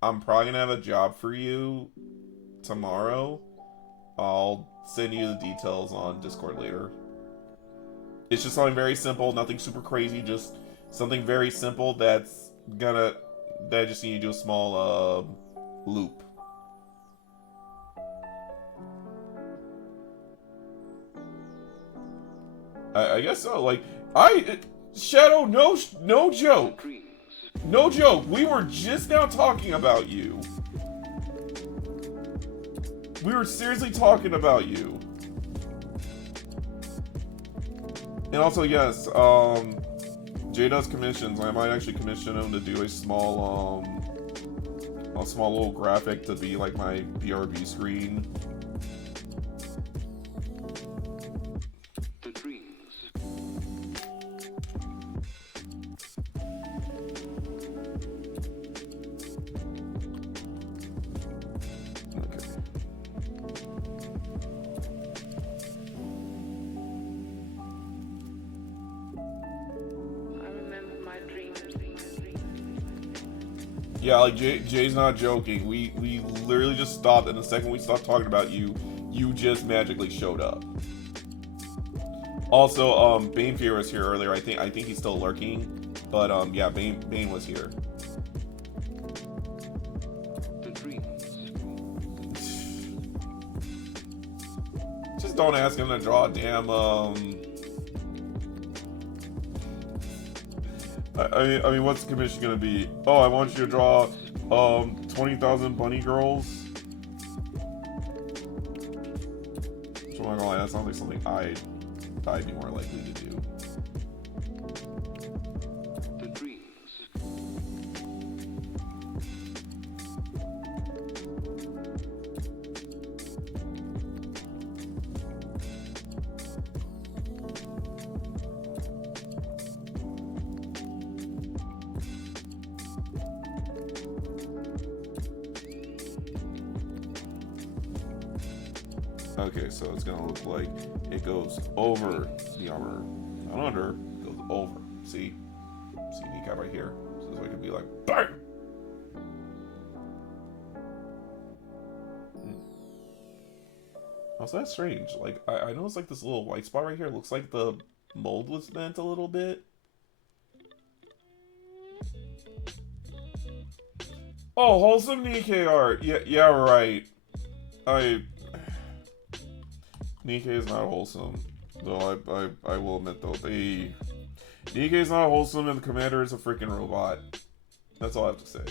probably gonna have a job for you tomorrow. I'll send you the details on Discord later. It's just something very simple, nothing super crazy, just something very simple that I just need to do a small loop. I guess so. Like, Shadow, no joke. No joke. We were just now talking about you. We were seriously talking about you. And also, yes, Jay does commissions. I might actually commission him to do a small little graphic to be like my BRB screen. Yeah, like Jay's not joking. We literally just stopped, and the second we stopped talking about you, you just magically showed up. Also, Bane Fear was here earlier. I think he's still lurking, but yeah, Bane was here. Just don't ask him to draw a damn I mean, what's the commission gonna be? Oh, I want you to draw 20,000 bunny girls. So I'm not gonna lie, that sounds like something I'd be more likely to do. Okay, so it's gonna look like it goes over the armor, not under, it goes over. See kneecap right here. So this way it can be like BANG! Also, that's strange. Like, I noticed like this little white spot right here. It looks like the mold was bent a little bit. Oh, wholesome Nikkei art. Yeah, right. Nikkei is not wholesome, though. I will admit though, Nikkei is not wholesome, and the commander is a freaking robot. That's all I have to say.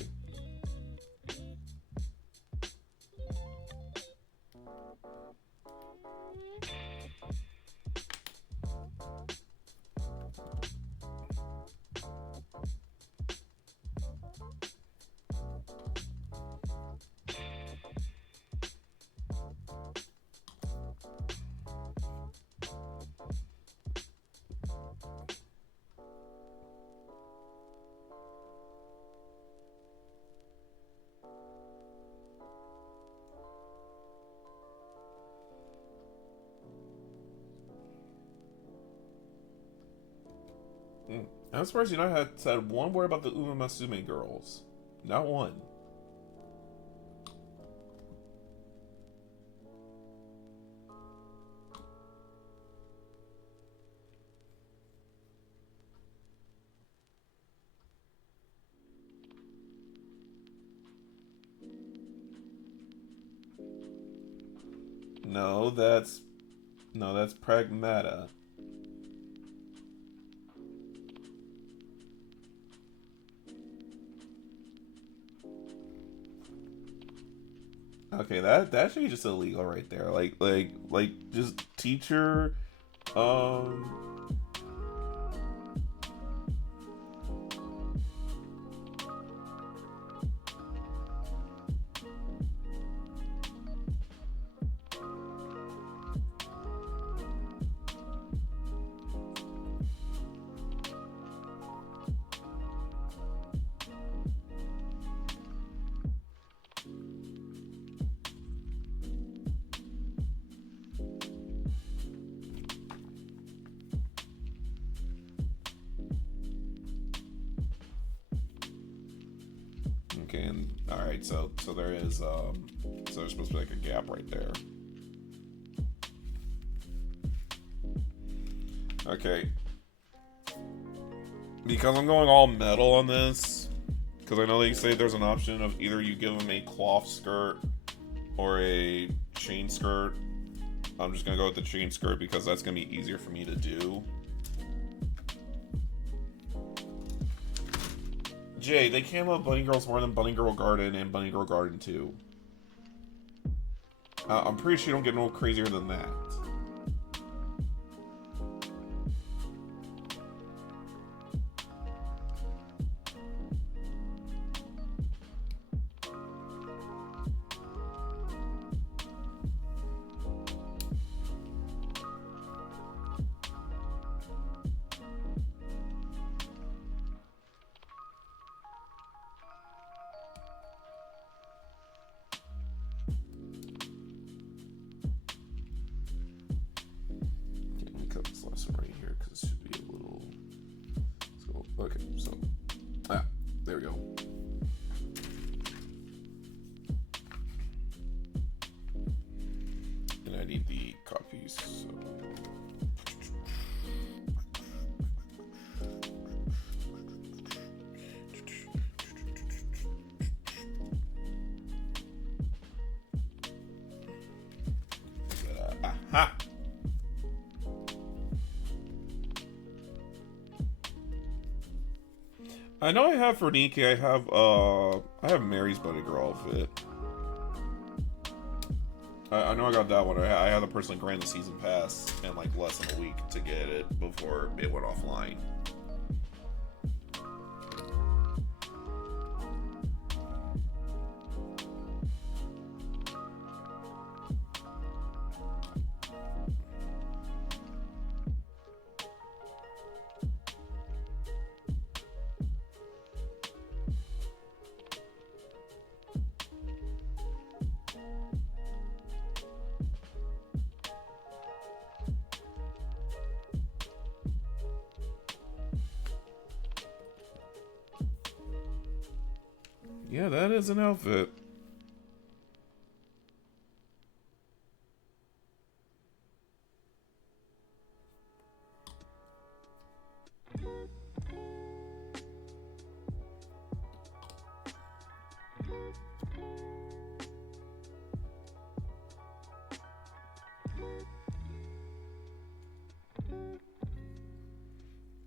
I'm surprised you not had said one word about the Umamasume girls. Not one. No, that's Pragmata. Okay, that should be just illegal right there. Like just teacher, okay, and all right, so there is so there's supposed to be like a gap right there. Okay, because I'm going all metal on this, because I know they say there's an option of either you give them a cloth skirt or a chain skirt. I'm just gonna go with the chain skirt because that's gonna be easier for me to do. Jay, they came up Bunny Girls more than Bunny Girl Garden and Bunny Girl Garden 2. I'm pretty sure you don't get no crazier than that. There we go. And I need the copies. So. Aha! I know I have for Nikki, I have Mary's Bunny Girl outfit. I know I got that one. I had to personally grind the season pass in like less than a week to get it before it went offline. Yeah, that is an outfit.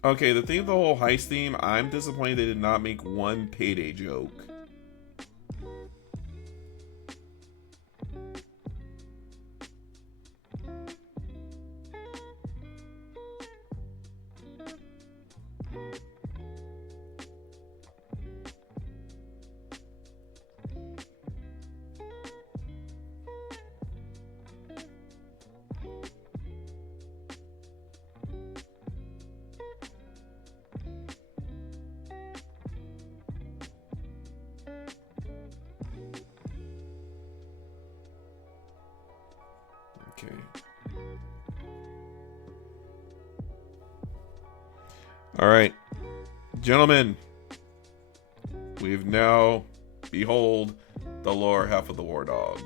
Okay, the thing of the whole heist theme, I'm disappointed they did not make one payday joke. Okay. All right, gentlemen, we've now behold the lower half of the Wardog.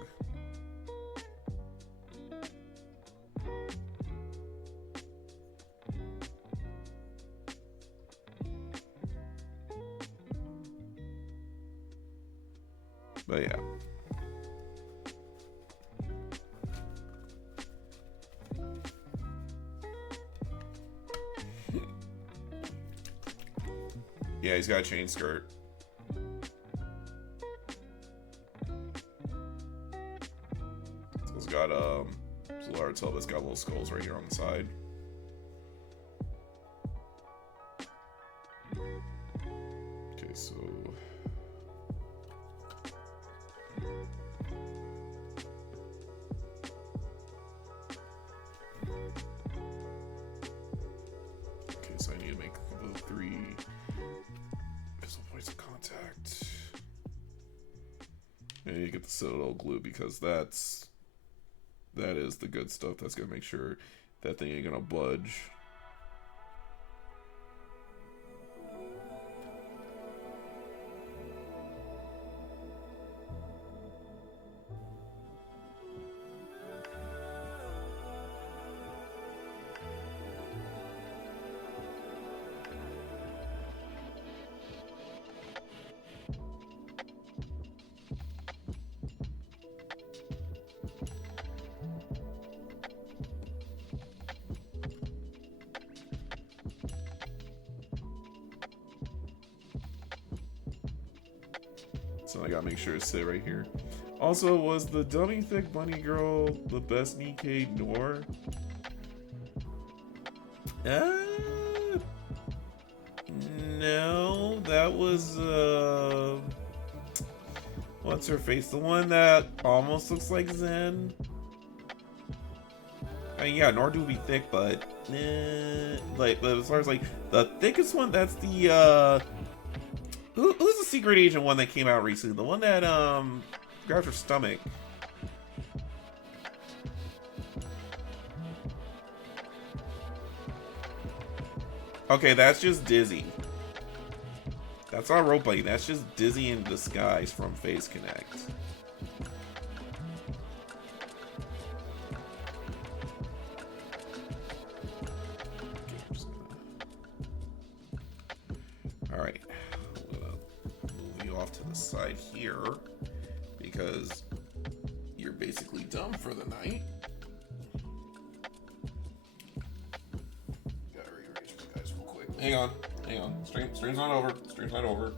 But yeah. Yeah, he's got a chain skirt. So it's got it's a large tail, but it's got little skulls right here on the side. Okay, so I need to make the 3 pistol points of contact. And you get the Citadel glue because that is the good stuff. That's gonna make sure that thing ain't gonna budge. So I gotta make sure to sit right here. Also, was the dummy thick bunny girl the best Nikkei Nor? No, that was what's her face? The one that almost looks like Zen. I mean, yeah, Nor do be thick, but but as far as like the thickest one, that's the who's the secret agent one that came out recently? The one that grabs her stomach. Okay, that's just Dizzy. That's not roleplay. That's just Dizzy in disguise from Phase Connect. Alright. I'm gonna move you off to the side here because you're basically done for the night. Gotta rearrange my guys real quick. Hang on. Stream's not over. Stream's not over.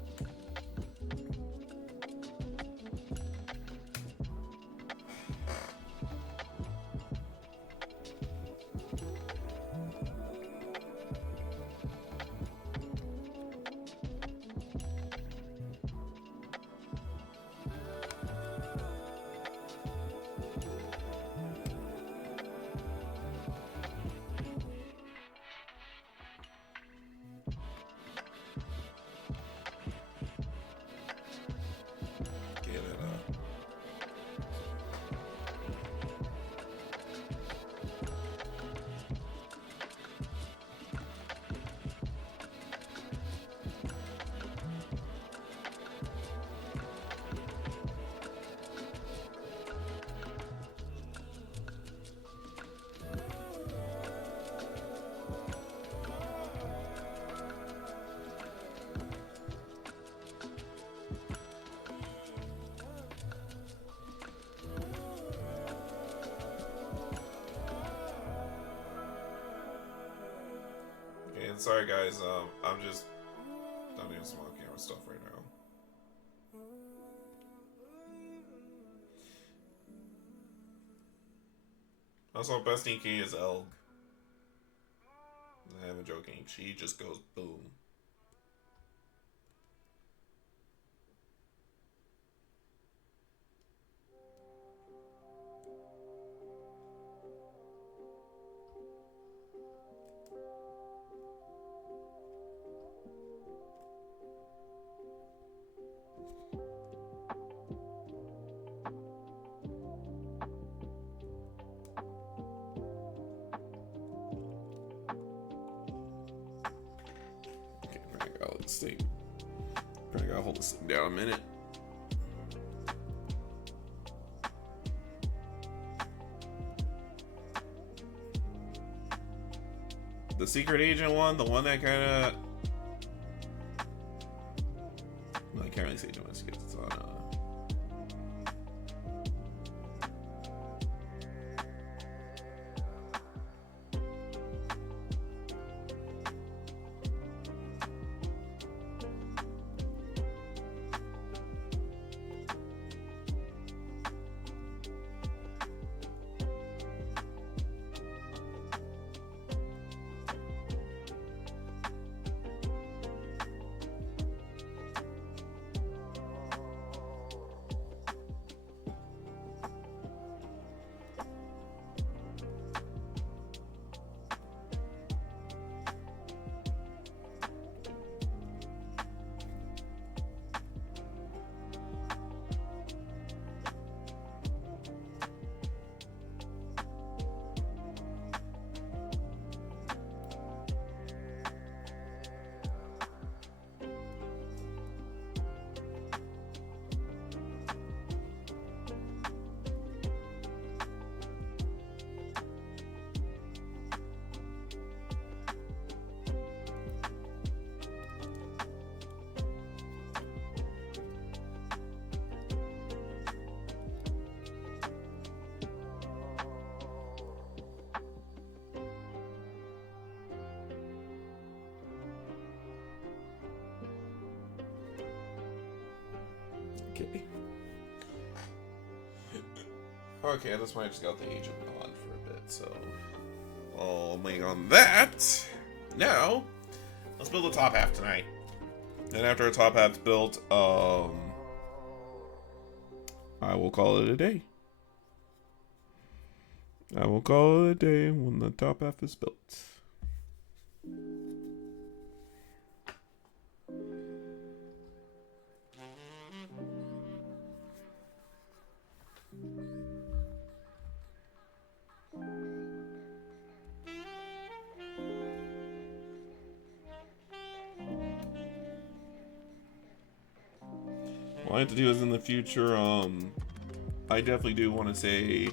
Sorry guys, I'm doing some on-camera stuff right now. Also, best Nikkei is Elg. I'm even joking. She just goes boom. Probably gotta hold this thing down a minute. The secret agent one, the one that kind of... I can't really say too much because it's on... Okay, that's why I just got the Age of Non for a bit, so I'll lay on that. Now, let's build the top half tonight. And after our top half's built, I will call it a day. I will call it a day when the top half is built. What I have to do is in the future, I definitely do want to say,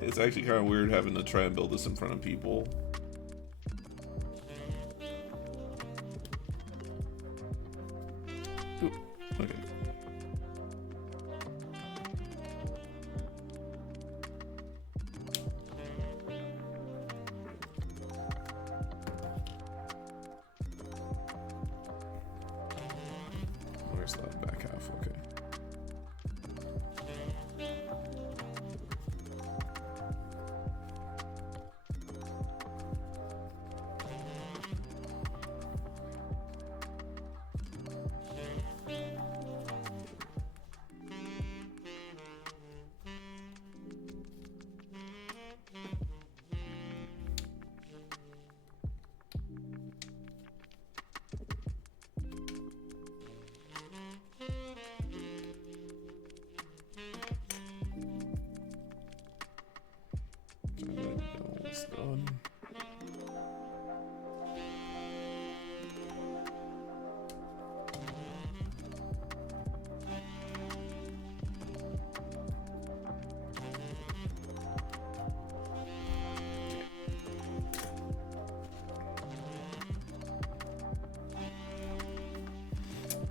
it's actually kind of weird having to try and build this in front of people. Ooh, okay. Where's that back half? Okay. Almost done.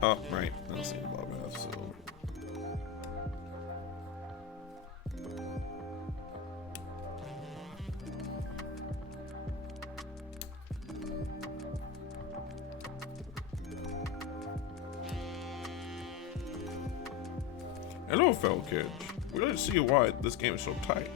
Oh, right. I don't see the bottom half, so. Hello, fellow kids. We'd like to see why this game is so tight.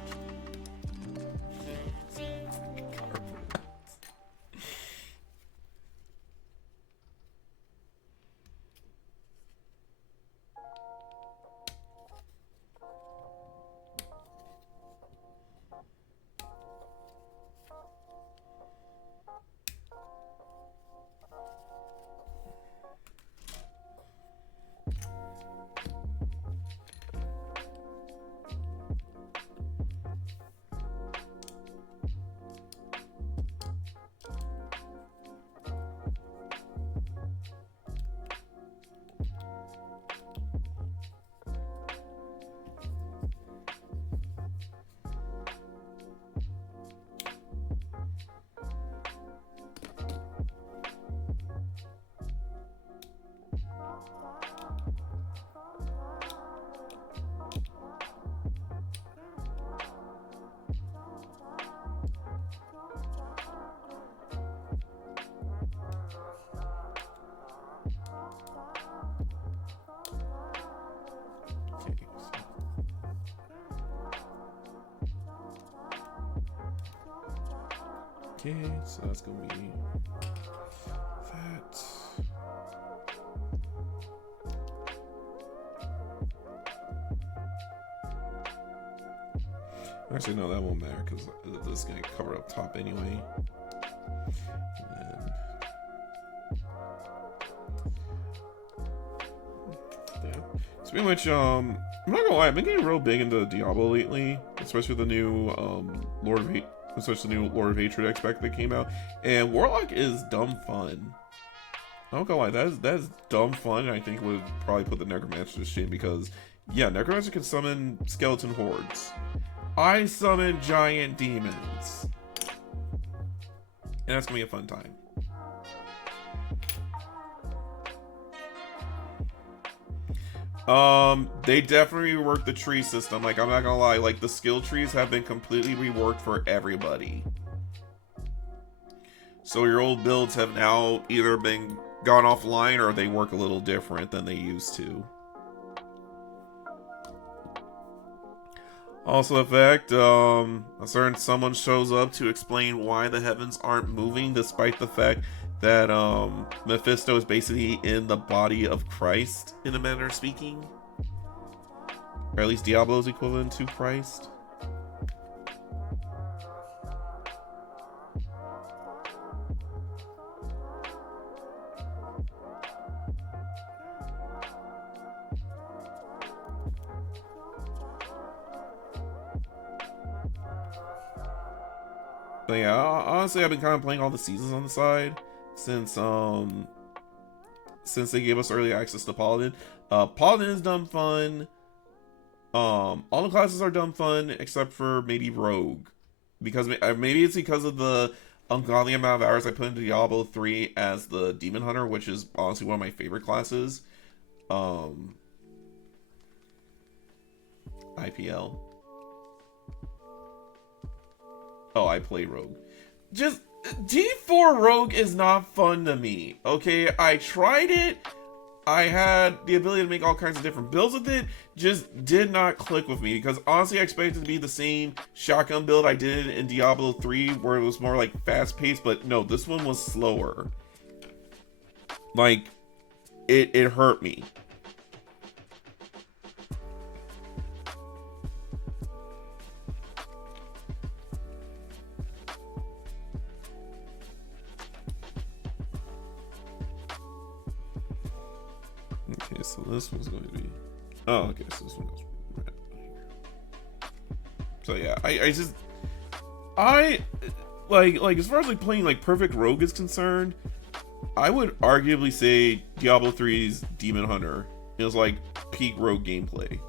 Okay, so that's gonna be that. Actually, no, that won't matter because this is gonna cover up top anyway. And then, yeah. It's pretty much. I'm not gonna lie, I've been getting real big into Diablo lately, especially with the new especially the new Lord of Hatred expect that came out. And Warlock is dumb fun. I'm not gonna lie, that is dumb fun, and I think would probably put the Necromancer to shame because, yeah, Necromancer can summon skeleton hordes. I summon giant demons. And that's gonna be a fun time. They definitely reworked the tree system. Like, I'm not gonna lie, like, the skill trees have been completely reworked for everybody. So your old builds have now either been gone offline or they work a little different than they used to. Also, the fact a certain someone shows up to explain why the heavens aren't moving, despite the fact that Mephisto is basically in the body of Christ, in a manner of speaking, or at least Diablo's equivalent to Christ. But yeah, honestly, I've been kind of playing all the seasons on the side since they gave us early access to Paladin. Paladin is dumb fun. All the classes are dumb fun except for maybe Rogue, because maybe it's because of the ungodly amount of hours I put into Diablo 3 as the Demon Hunter, which is honestly one of my favorite classes. IPL. Oh, I play Rogue. Just, D4 Rogue is not fun to me, okay? I tried it. I had the ability to make all kinds of different builds with it. Just did not click with me, because honestly I expected it to be the same shotgun build I did in Diablo 3, where it was more like fast-paced, but no, this one was slower. Like, it hurt me. Okay, so this one's going to be... Oh, okay, so this one goes right here. So yeah, I like as far as like playing like perfect Rogue is concerned, I would arguably say Diablo 3's Demon Hunter is like peak Rogue gameplay.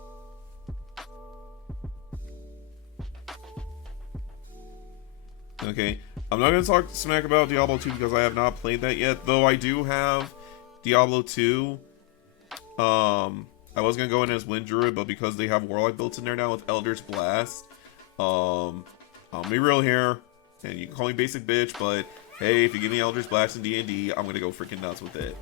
Okay, I'm not gonna talk smack about Diablo 2 because I have not played that yet, though I do have Diablo 2. I was gonna go in as Wind Druid, but because they have Warlock built in there now with Elder's Blast, I'll be real here, and you can call me basic bitch, but hey, if you give me Elder's Blast in D&D, I'm gonna go freaking nuts with it.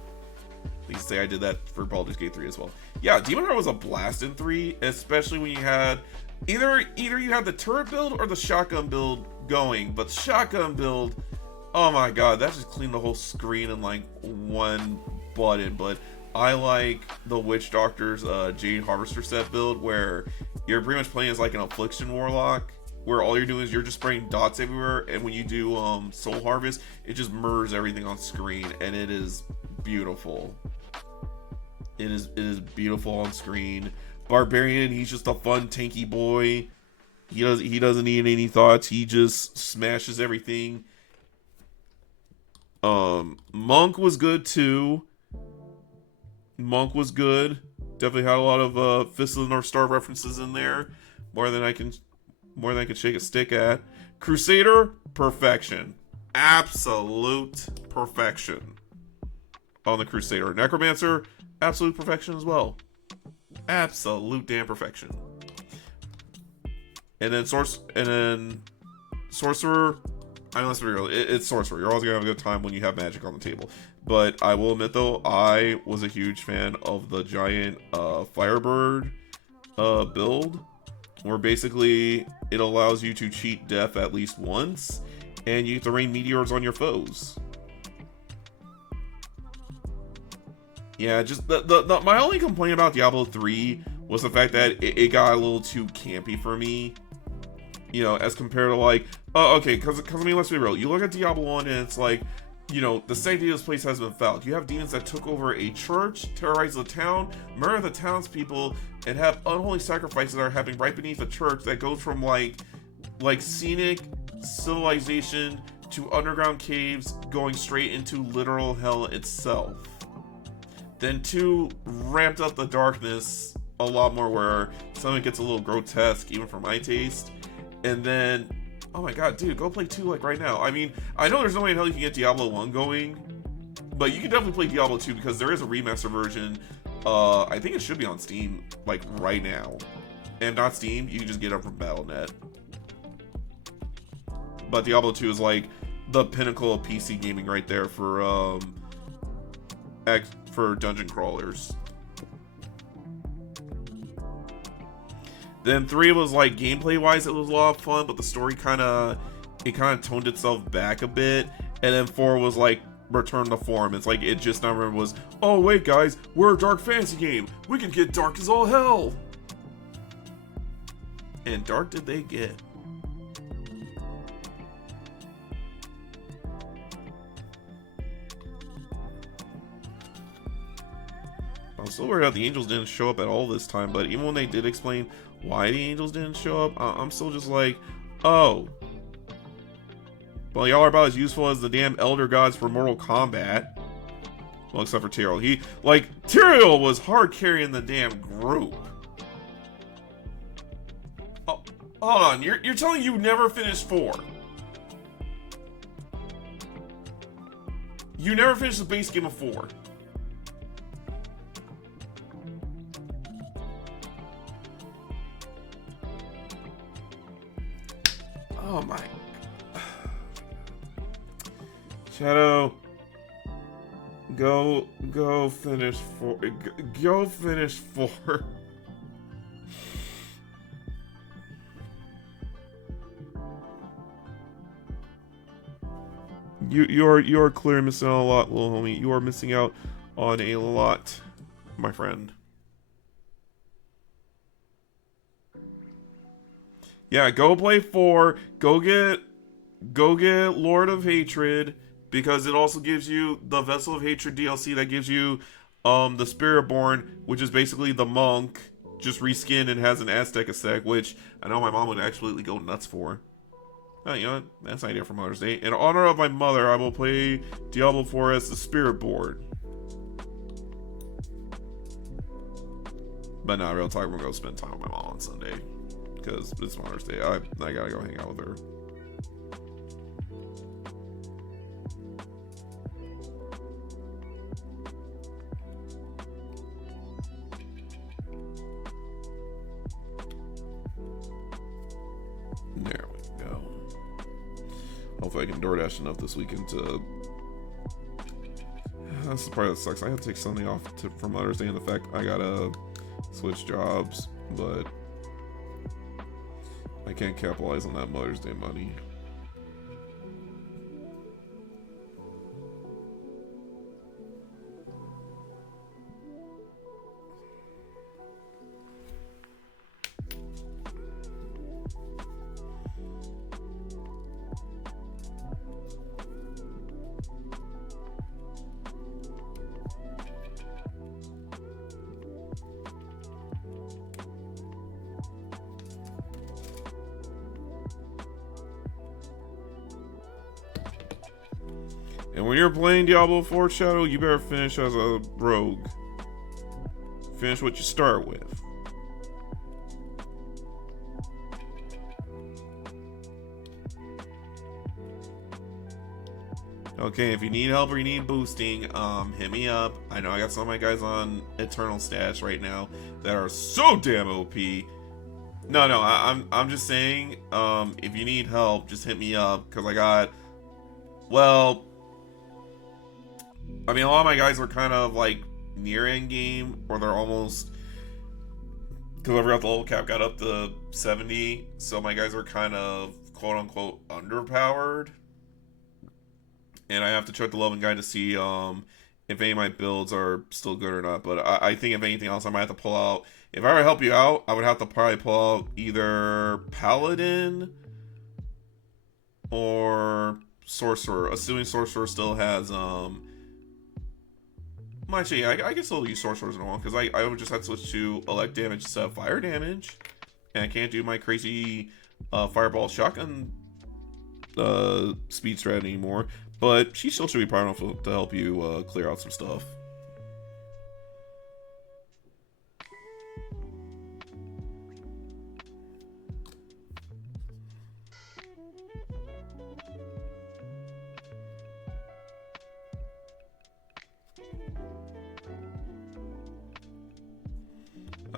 Please say I did that for Baldur's Gate 3 as well. Yeah, Demon Hunter was a blast in 3, especially when you had either you had the turret build or the shotgun build going, but shotgun build, oh my god, that just cleaned the whole screen in like one button. But I like the Witch Doctor's Jade Harvester set build, where you're pretty much playing as like an Affliction Warlock, where all you're doing is you're just spraying dots everywhere, and when you do Soul Harvest, it just mirrors everything on screen, and it is beautiful. It is beautiful on screen. Barbarian, he's just a fun tanky boy. He doesn't need any thoughts. He just smashes everything. Monk was good too. Monk was good. Definitely had a lot of Fist of the North Star references in there. More than I can shake a stick at. Crusader, perfection. Absolute perfection on the Crusader. Necromancer, absolute perfection as well. Absolute damn perfection. And then Sorcerer. I mean, let's be real. It's Sorcerer. You're always gonna have a good time when you have magic on the table. But I will admit, though, I was a huge fan of the giant Firebird build, where basically it allows you to cheat death at least once, and you get to rain meteors on your foes. Yeah, just my only complaint about Diablo 3 was the fact that it got a little too campy for me. You know, as compared to like, oh, okay, because I mean, let's be real. You look at Diablo 1 and it's like, you know, the sanctity of this place has been fouled. You have demons that took over a church, terrorize the town, murder the townspeople, and have unholy sacrifices that are happening right beneath the church that goes from like scenic civilization to underground caves going straight into literal hell itself. Then 2 ramped up the darkness a lot more, where some of it gets a little grotesque, even for my taste. And then, oh my god, dude, go play 2 like right now. I mean, I know there's no way in hell you can get Diablo 1 going, but you can definitely play Diablo 2 because there is a remaster version. I think it should be on Steam like right now. And not Steam, you can just get it from Battle.net. But Diablo 2 is like the pinnacle of PC gaming right there for dungeon crawlers. Then 3 was like gameplay wise, it was a lot of fun, but the story kind of toned itself back a bit. And then 4 was like return to form. It's like it just never was. Oh wait, guys, we're a dark fantasy game. We can get dark as all hell. And dark did they get. I'm still worried out the angels didn't show up at all this time, but even when they did explain why the angels didn't show up, I'm still just like, oh. Well, y'all are about as useful as the damn elder gods for Mortal Kombat. Well, except for Tyrael. Tyrael was hard carrying the damn group. Oh, hold on, you're telling you never finished 4? You never finished the base game of 4? Oh my. Shadow. Go finish 4. Go finish 4. You're clearly missing out a lot, little homie. You are missing out on a lot, my friend. Yeah, go play 4. Go get Lord of Hatred, because it also gives you the Vessel of Hatred DLC that gives you the Spiritborn, which is basically the monk just reskinned and has an Aztec aesthetic, which I know my mom would absolutely go nuts for. Oh, you know what? That's an idea for Mother's Day. In honor of my mother, I will play Diablo 4 as the Spiritborn. But not real talk, we're gonna go spend time with my mom on Sunday. Because it's Mother's Day. I gotta go hang out with her. There we go. Hopefully I can DoorDash enough this weekend to... That's the part that sucks. I have to take Sunday off for Mother's Day, and the fact I gotta switch jobs, but I can't capitalize on that Mother's Day money. And when you're playing Diablo 4 Shadow, you better finish as a rogue. Finish what you start with. Okay, if you need help or you need boosting, hit me up. I know I got some of my guys on Eternal Stash right now that are so damn OP. No, I'm just saying, if you need help, just hit me up, because I got, well, I mean, a lot of my guys are kind of like near end game, or they're almost, because I forgot the level cap got up to 70, so my guys are kind of quote unquote underpowered, and I have to check the level guide to see if any of my builds are still good or not. But I think if anything else, I might have to pull out, if I were to help you out, I would have to probably pull out either Paladin or Sorcerer, assuming Sorcerer still has actually, I can still use Sorcerers in one, because I would just have to switch to elect damage instead of fire damage, and I can't do my crazy fireball shotgun speed strat anymore. But she still should be powerful enough to help you clear out some stuff.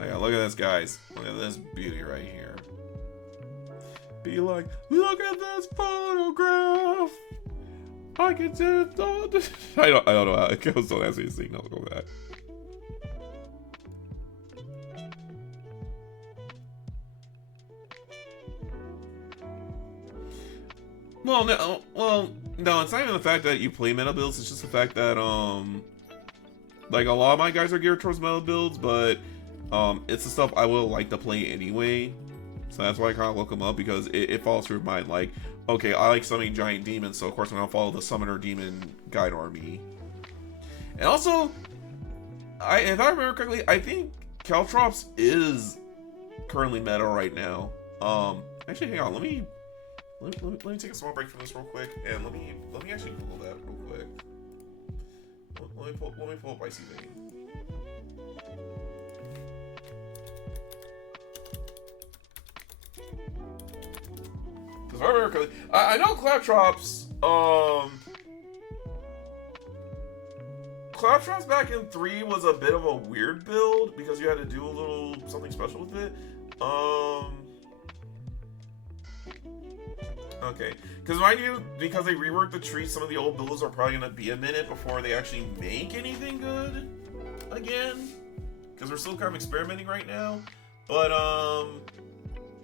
Oh yeah, look at this, guys. Look at this beauty right here. Be like, look at this photograph. I can do all this. I don't know how it goes. Don't ask me to sing. No, go back. no, it's not even the fact that you play meta builds. It's just the fact that like a lot of my guys are geared towards meta builds, but it's the stuff I will like to play anyway. So that's why I kind of look them up, because it falls through my like, okay, I like summoning giant demons, so of course I'm gonna follow the summoner demon guide army. And also, if I remember correctly, I think Caltrops is currently meta right now. Actually, hang on, let me take a small break from this real quick, and let me actually Google that real quick. Let me pull up Icy Vein. Because if I remember correctly, I know Claptrops. Claptrops back in 3 was a bit of a weird build because you had to do a little something special with it. Okay, because mind you, because they reworked the tree, some of the old builds are probably gonna be a minute before they actually make anything good again. Because we're still kind of experimenting right now. But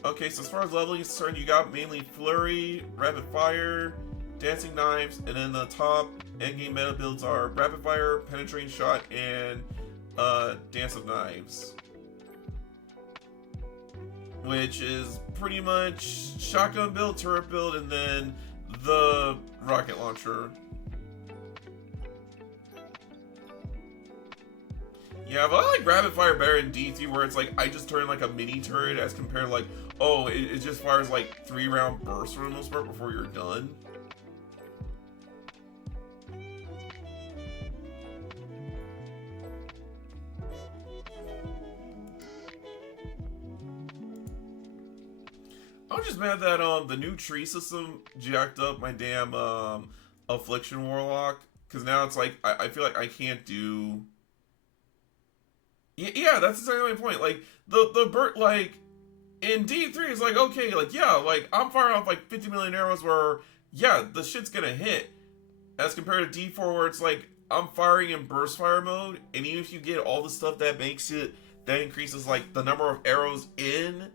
okay, so as far as leveling is concerned, you got mainly Flurry, Rapid Fire, Dancing Knives, and then the top endgame meta builds are Rapid Fire, Penetrating Shot, and Dance of Knives. Which is pretty much shotgun build, turret build, and then the rocket launcher. Yeah, but I like Rapid Fire better in D3, where it's like I just turn like a mini turret as compared to like, oh, it just fires like 3-round bursts for the most part before you're done. I'm just mad that the new tree system jacked up my damn Affliction Warlock, because now it's like I feel like I can't do. Yeah, that's exactly my point. Like the bird, like in D3 is like, okay, like yeah, like I'm firing off like 50 million arrows where yeah, the shit's gonna hit, as compared to D4 where it's like I'm firing in burst fire mode, and even if you get all the stuff that makes it, that increases like the number of arrows in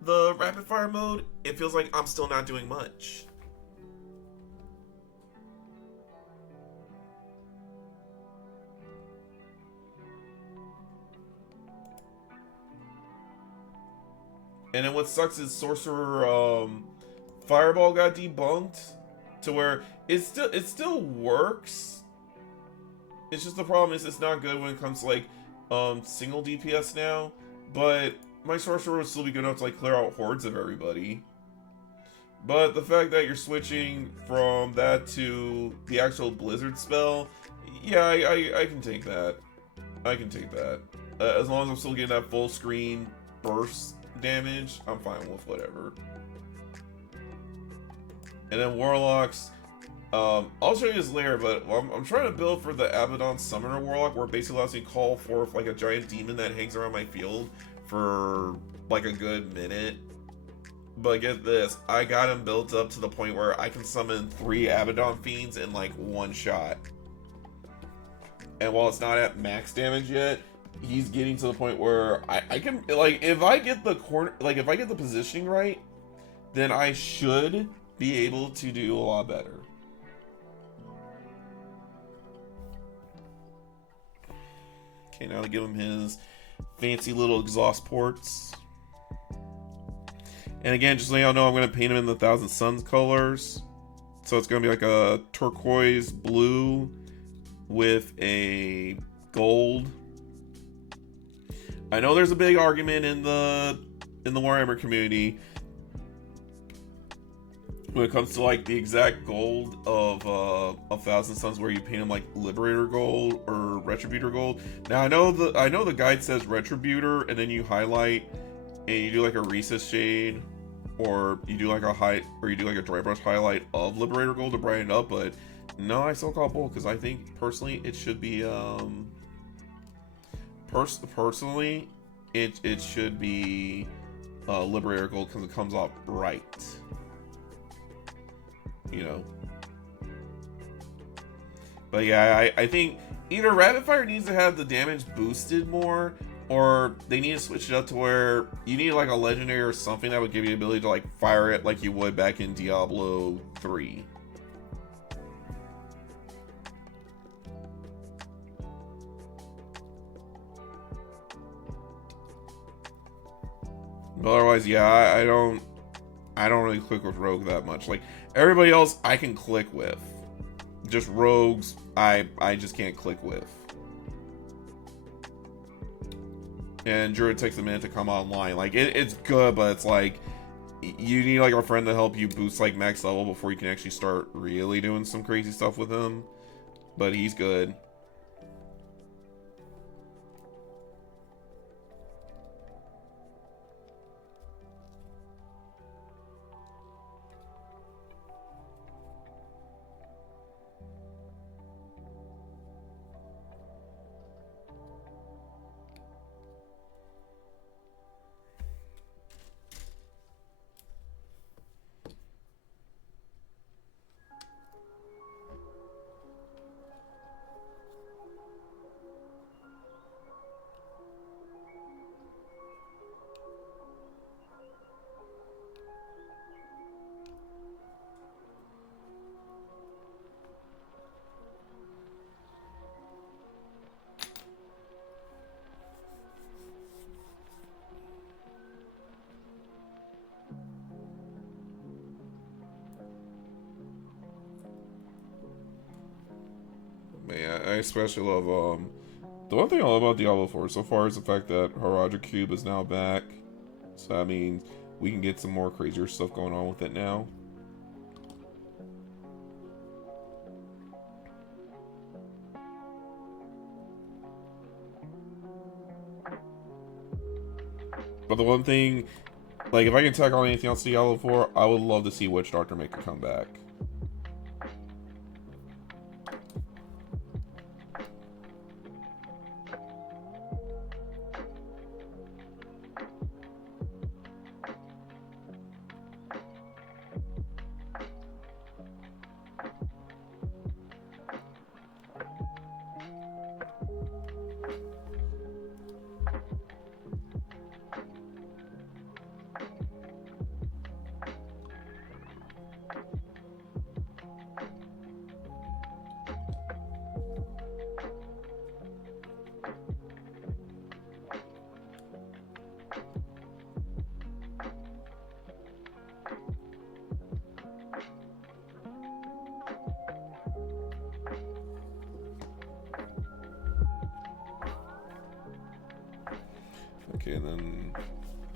the rapid fire mode, it feels like I'm still not doing much. And then what sucks is Sorcerer Fireball got debunked to where it still works. It's just the problem is it's not good when it comes to like single DPS now, but my sorcerer would still be good enough to like clear out hordes of everybody. But the fact that you're switching from that to the actual blizzard spell, yeah, I can take that. I can take that. As long as I'm still getting that full screen burst damage, I'm fine with whatever. And then Warlocks, I'll show you this later, but I'm trying to build for the Abaddon Summoner Warlock, where it basically allows me to call forth like a giant demon that hangs around my field for like a good minute. But get this, I got him built up to the point where I can summon 3 Abaddon Fiends in like one shot. And while it's not at max damage yet, he's getting to the point where I can, like, if I get the corner, like if I get the positioning right, then I should be able to do a lot better. Okay, now to give him his fancy little exhaust ports. And again, just so y'all know, I'm going to paint him in the Thousand Suns colors. So it's going to be like a turquoise blue with a gold. I know there's a big argument in the Warhammer community when it comes to like the exact gold of Thousand Suns, where you paint them like Liberator gold or Retributor gold. Now I know the guide says Retributor, and then you highlight and you do like a recess shade, or you do like a dry brush highlight of Liberator gold to brighten it up. But no, I still call it bold because I think personally it should be personally it should be Liberator gold because it comes off bright. You know. But yeah, I think either Rapid Fire needs to have the damage boosted more, Or they need to switch it up to where you need like a legendary or something that would give you the ability to like fire it like you would back in Diablo 3. But otherwise, yeah, I don't really click with Rogue that much. Like everybody else I can click with. Just Rogues I just can't click with. And Druid takes a minute to come online. Like it's good, but it's like you need like a friend to help you boost like max level before you can actually start really doing some crazy stuff with him. But he's good. Man, I especially love the one thing I love about Diablo 4 so far is the fact that Horadric Cube is now back. So that means we can get some more crazier stuff going on with it now. But the one thing, like if I can tack on anything else to Diablo 4, I would love to see Witch Doctor make a comeback. Okay, and then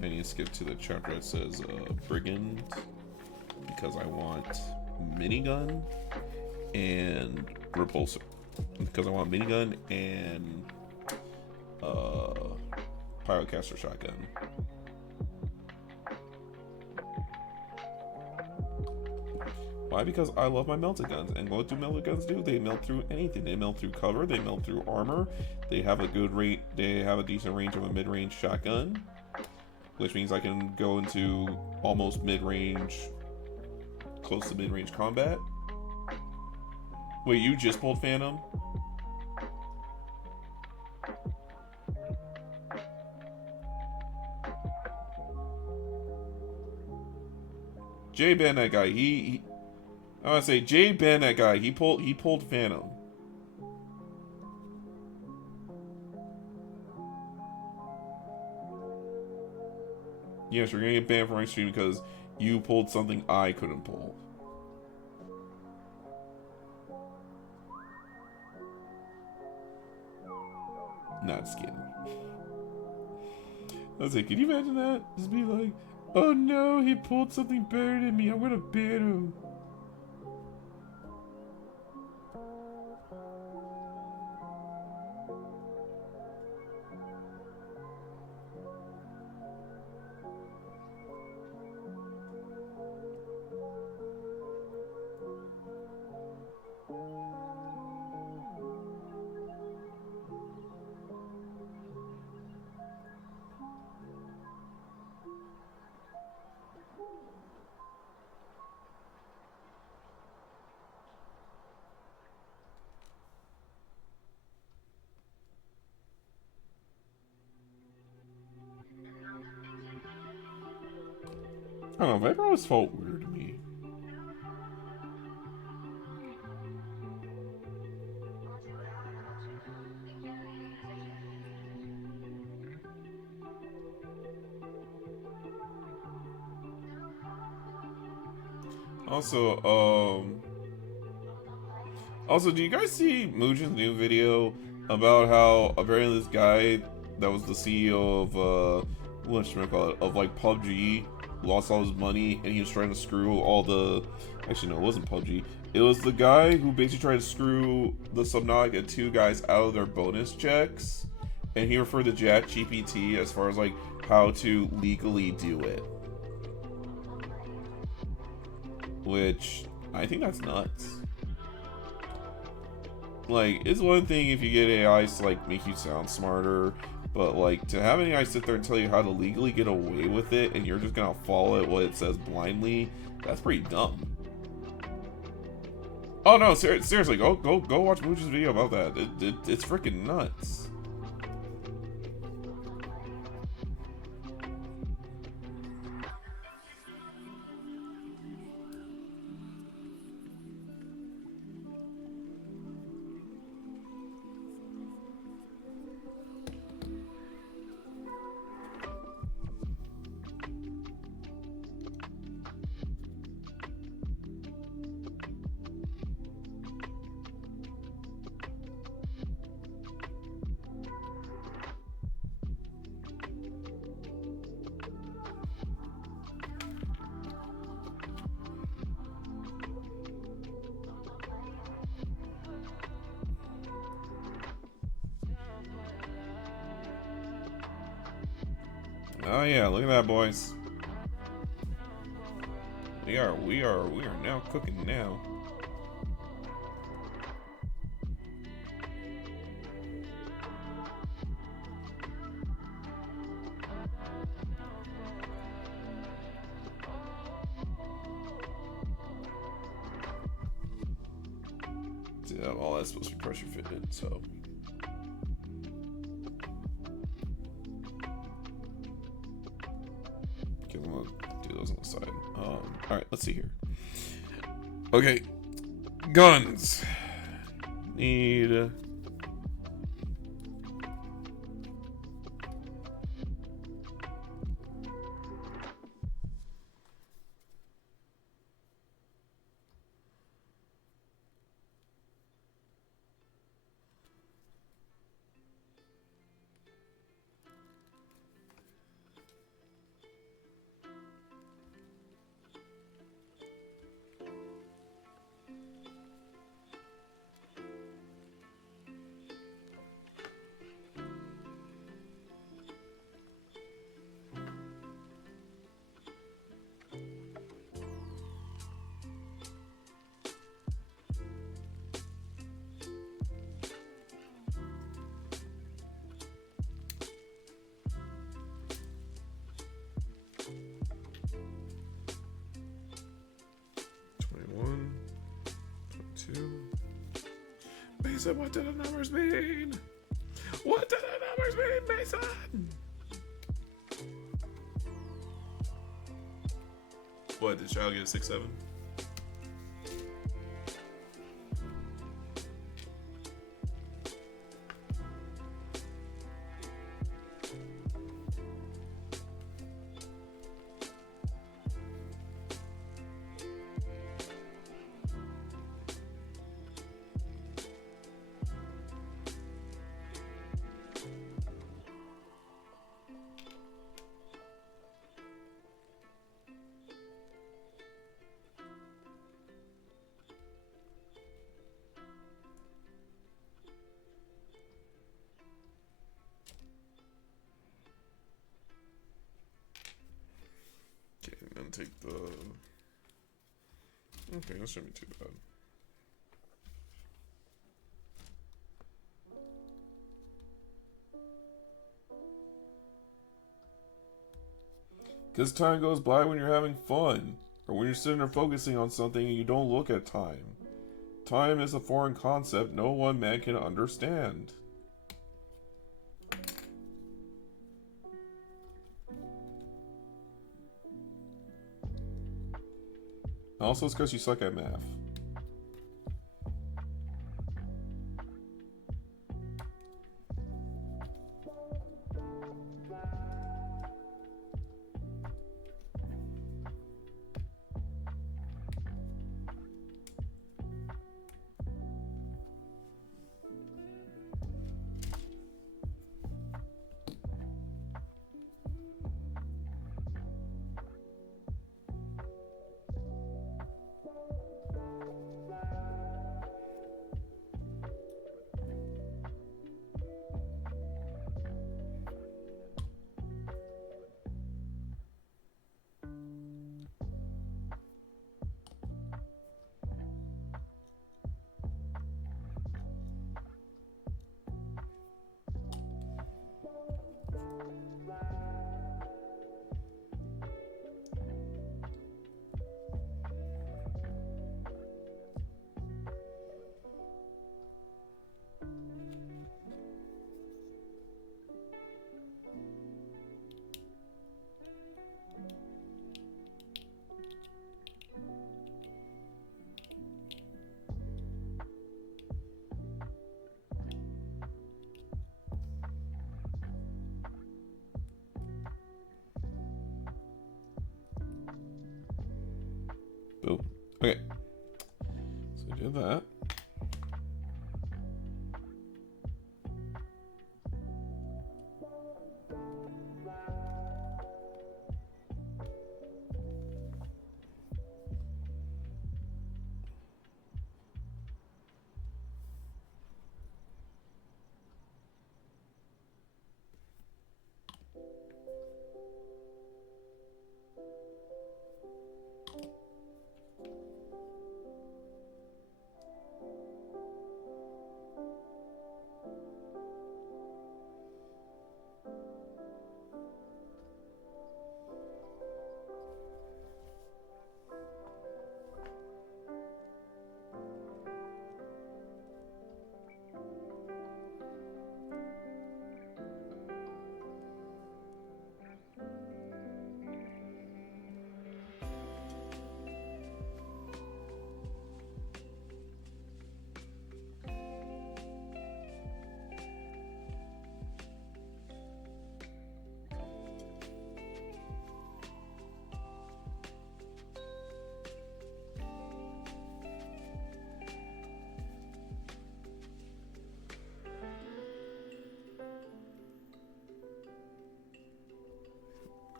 I need to skip to the chapter that says Brigand, because I want minigun and repulsor. Because I want minigun and pyrocaster shotgun. Why? Because I love my melted guns, and what do melted guns do? They melt through anything. They melt through cover. They melt through armor. They have a good rate. They have a decent range of a mid-range shotgun, which means I can go into almost mid-range, close to mid-range combat. Wait, you just pulled Phantom? Jay Ben, that guy. I want to say Jay Ben, that guy. He pulled Phantom. Yes, we're gonna get banned from my stream because you pulled something I couldn't pull. Not kidding. I was like, can you imagine that? Just be like, oh no, he pulled something better than me. I'm gonna ban him. I don't know, Viper always felt weird to me. Also, do you guys see Mooj's new video about how apparently this guy that was the CEO of, whatchamacallit, of like PUBG, lost all his money and he was trying to screw all the, actually no, it wasn't PUBG. It was the guy who basically tried to screw the Subnautica 2 guys out of their bonus checks, and he referred to ChatGPT as far as like how to legally do it. Which, I think that's nuts. Like, it's one thing if you get AIs to like make you sound smarter, but like to have an AI sit there and tell you how to legally get away with it and you're just gonna follow what it says blindly, that's pretty dumb. Oh no, seriously, go watch Mooch's video about that. It's freaking nuts. Oh yeah, look at that, boys. We are now cooking now. Yeah, all that's supposed to be pressure fitted, so. Okay, I'm gonna do those on the side. Alright, let's see here. Okay. Guns. Need. Mason, what do the numbers mean? What do the numbers mean, Mason? What, did Chao get a 6-7? Take the... Okay, that shouldn't be too bad. Because time goes by when you're having fun, or when you're sitting there focusing on something and you don't look at time. Time is a foreign concept no one man can understand. Also, it's because you suck at math. Boom. Okay. So we did that.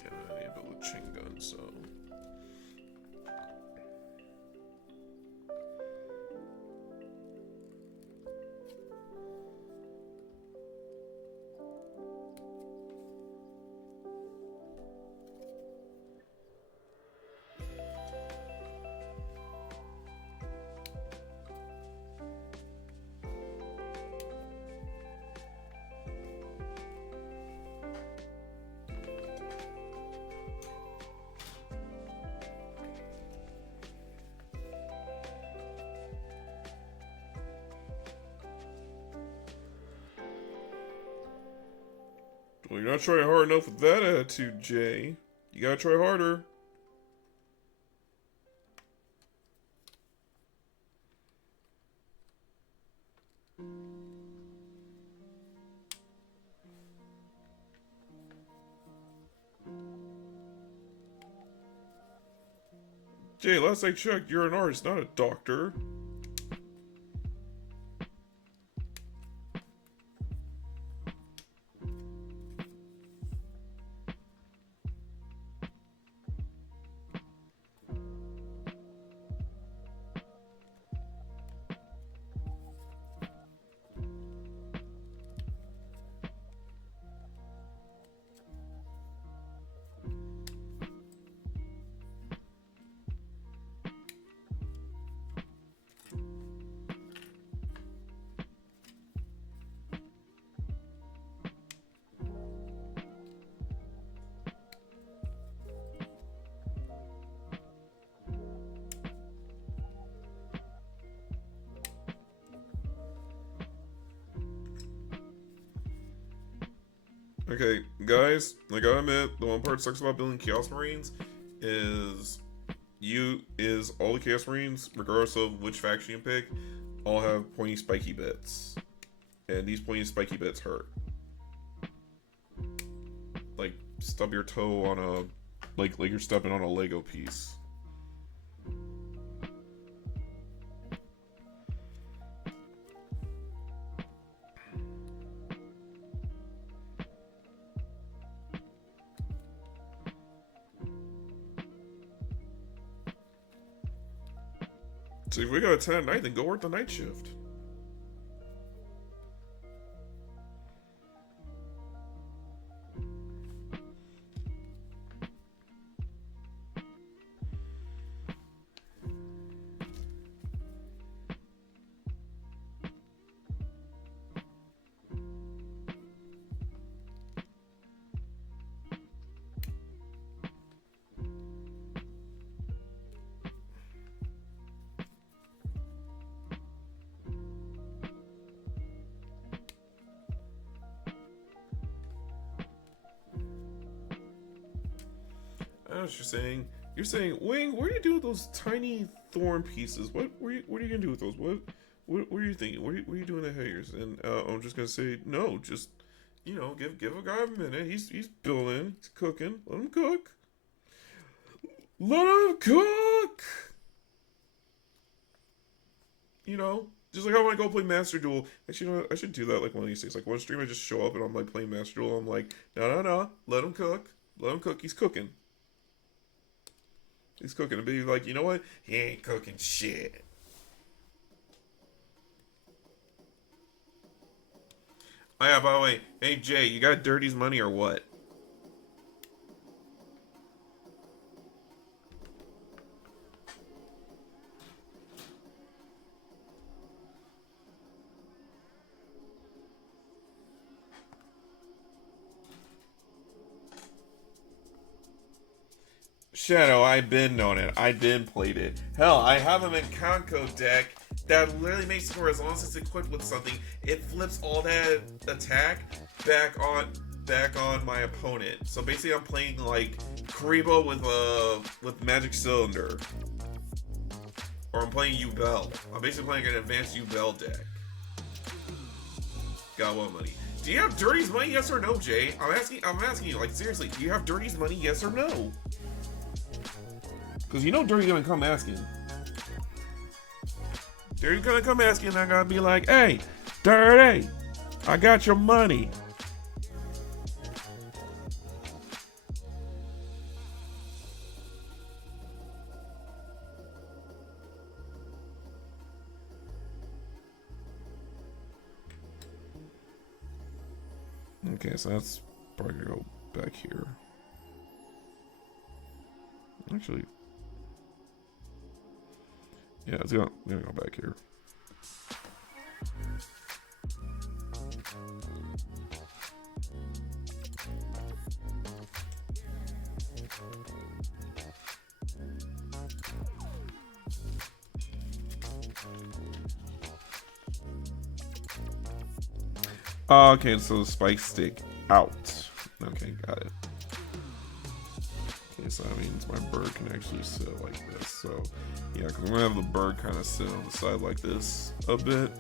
Can't enable the chain gun, so. Well, you're not trying hard enough with that attitude, Jay. You gotta try harder. Jay, last I checked, you're an artist, not a doctor. Okay, guys, I gotta admit, the one part that sucks about building Chaos Marines is all the Chaos Marines, regardless of which faction you pick, all have pointy spiky bits. And these pointy spiky bits hurt. Like stub your toe on a like you're stepping on a Lego piece. So if we got a 10 at night, then go work the night shift. I know what you're saying. You're saying, Wing, what are you doing with those tiny thorn pieces? What are you gonna do with those? What are you thinking? What are you doing at yours? And I'm just gonna say, no, just give a guy a minute. He's building, he's cooking. Let him cook. Let him cook. Just like I want to go play Master Duel. Actually, I should do that like one of these days. Like one stream, I just show up and I'm like playing Master Duel. I'm like, no, let him cook. Let him cook. He's cooking. He's cooking. And be like, you know what? He ain't cooking shit. Oh yeah, by the way, hey Jay, you got Dirty's money or what? Shadow, I been known it. I been played it. Hell, I have him in Conco deck that literally makes it where as long as it's equipped with something, it flips all that attack back on my opponent. So basically, I'm playing like Karibo with Magic Cylinder, or I'm playing Ubel. I'm basically playing an advanced Ubel deck. Got one money. Do you have Dirty's money? Yes or no, Jay? I'm asking you. Like seriously, do you have Dirty's money? Yes or no? Because Dirty's gonna come asking. Dirty's gonna come asking, and I'm gonna be like, hey, Dirty, I got your money. Okay, so that's probably gonna go back here. Actually, yeah, it's gonna go back here. Okay, so the spikes stick out. Okay, got it. Okay, so that means my bird can actually sit like this. So, yeah, because I'm going to have the bird kind of sit on the side like this a bit.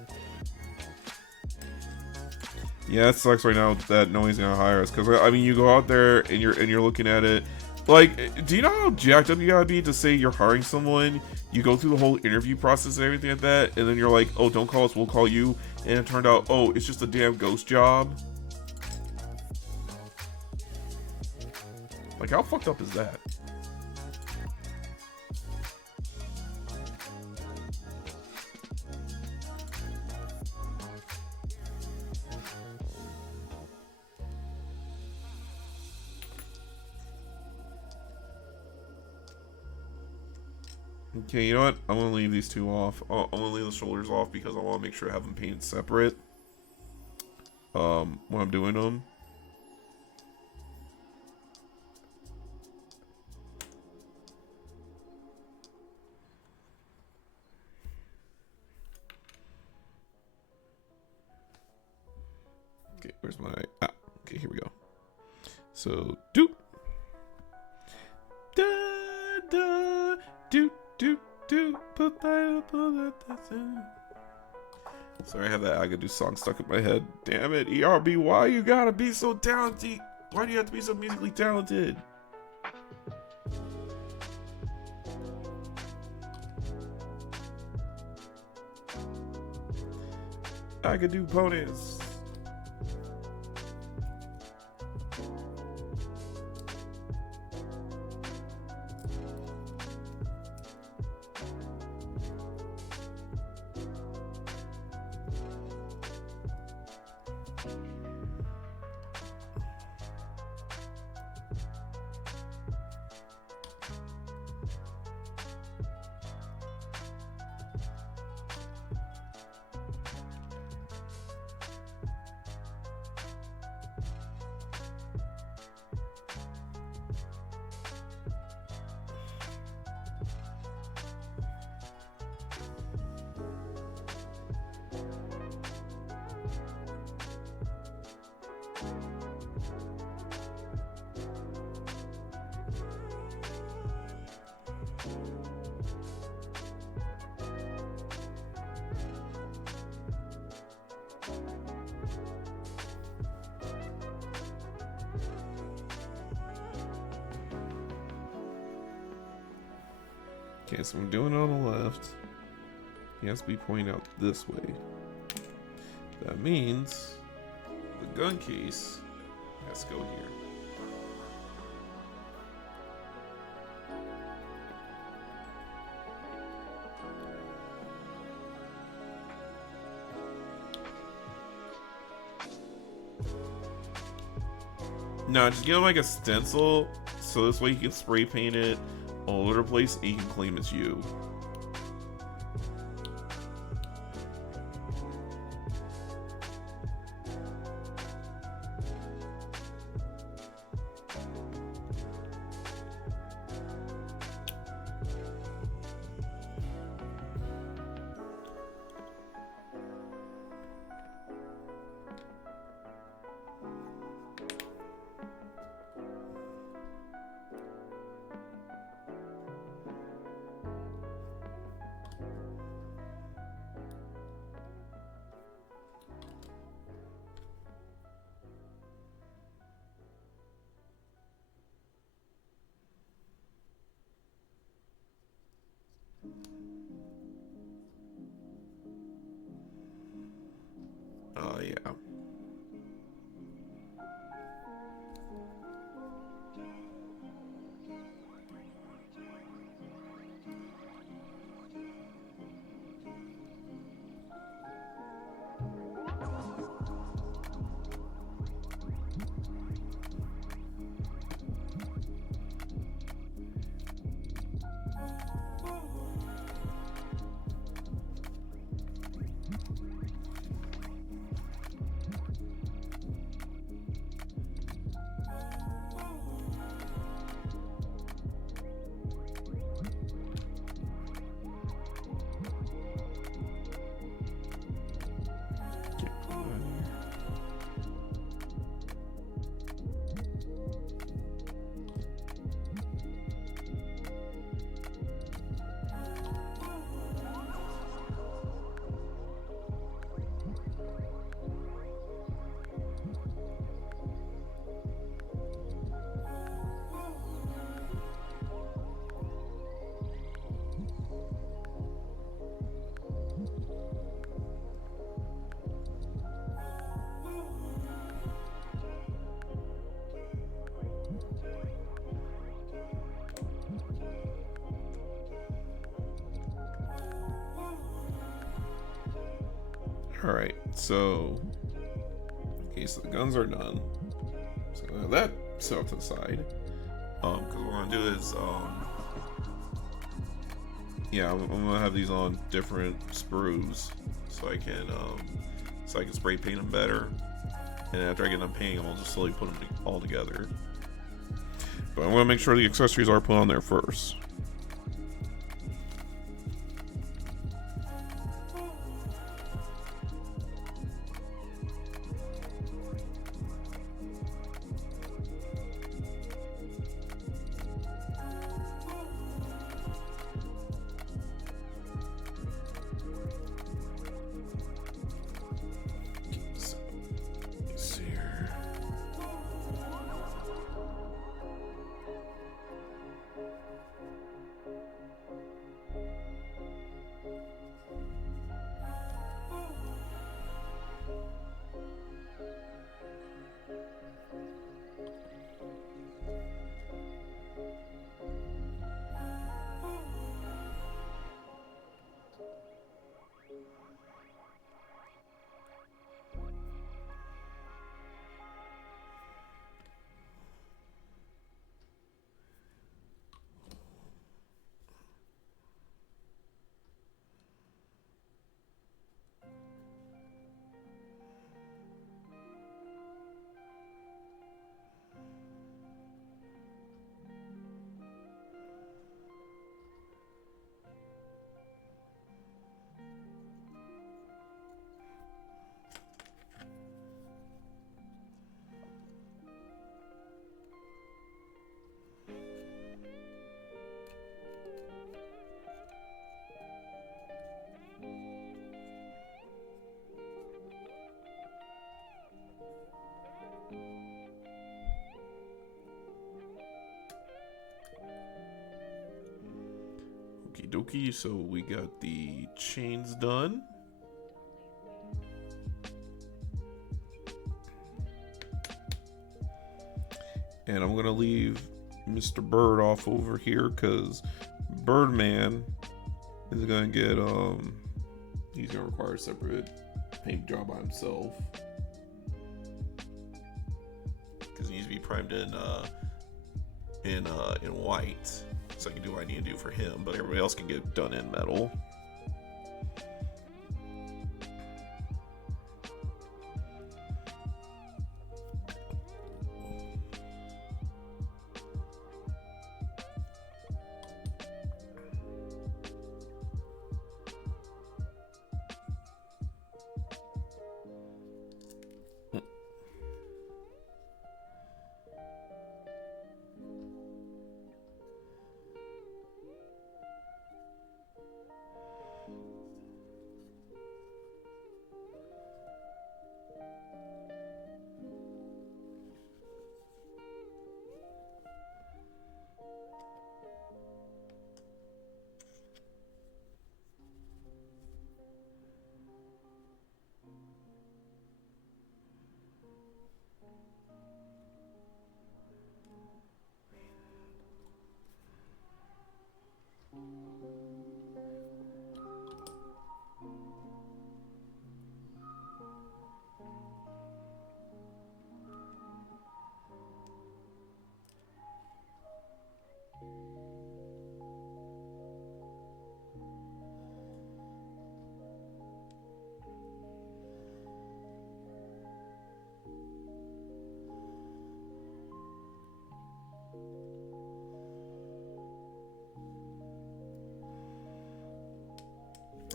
Yeah, it sucks right now that no one's going to hire us. Because, I mean, you go out there and you're looking at it. Like, do you know how jacked up you gotta be to say you're hiring someone? You go through the whole interview process and everything like that, and then you're like, oh, don't call us, we'll call you. And it turned out, oh, it's just a damn ghost job. Like, how fucked up is that? Okay, you know what? I'm gonna leave these two off. I'm gonna leave the shoulders off because I want to make sure I have them painted separate. When I'm doing them. Okay, where's my... okay, here we go. So, do. Da, da, do. put that. Sorry, I have that Agadoo song stuck in my head. Damn it, ERB, why you gotta be so talented? Why do you have to be so musically talented? Agadoo bonus. Okay, so I'm doing it on the left. He has to be pointing out this way. That means the gun case has to go here. No, just get him like a stencil, so this way you can spray paint it all over the place and you can claim it's you. Yeah. Alright, so okay, so the guns are done. So I have that set up to the side. Cause what we're gonna do is yeah, I'm gonna have these on different sprues so I can spray paint them better. And after I get done painting them, I'll just slowly put them all together. But I'm gonna make sure the accessories are put on there first. dokie. So we got the chains done. And I'm gonna leave Mr. Bird off over here because Birdman is gonna get he's gonna require a separate paint job by himself. Because he needs to be primed in white. So I can do what I need to do for him, but everybody else can get done in metal.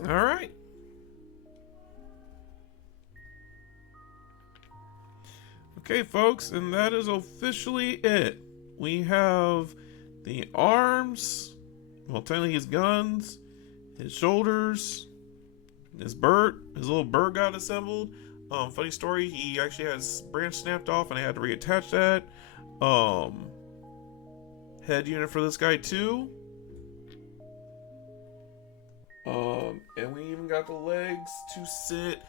All right. Okay, folks, and that is officially it. We have the arms, well, technically his guns, his shoulders, his little bird got assembled. Funny story, he actually had his branch snapped off and I had to reattach that. Head unit for this guy too. And we even got the legs to sit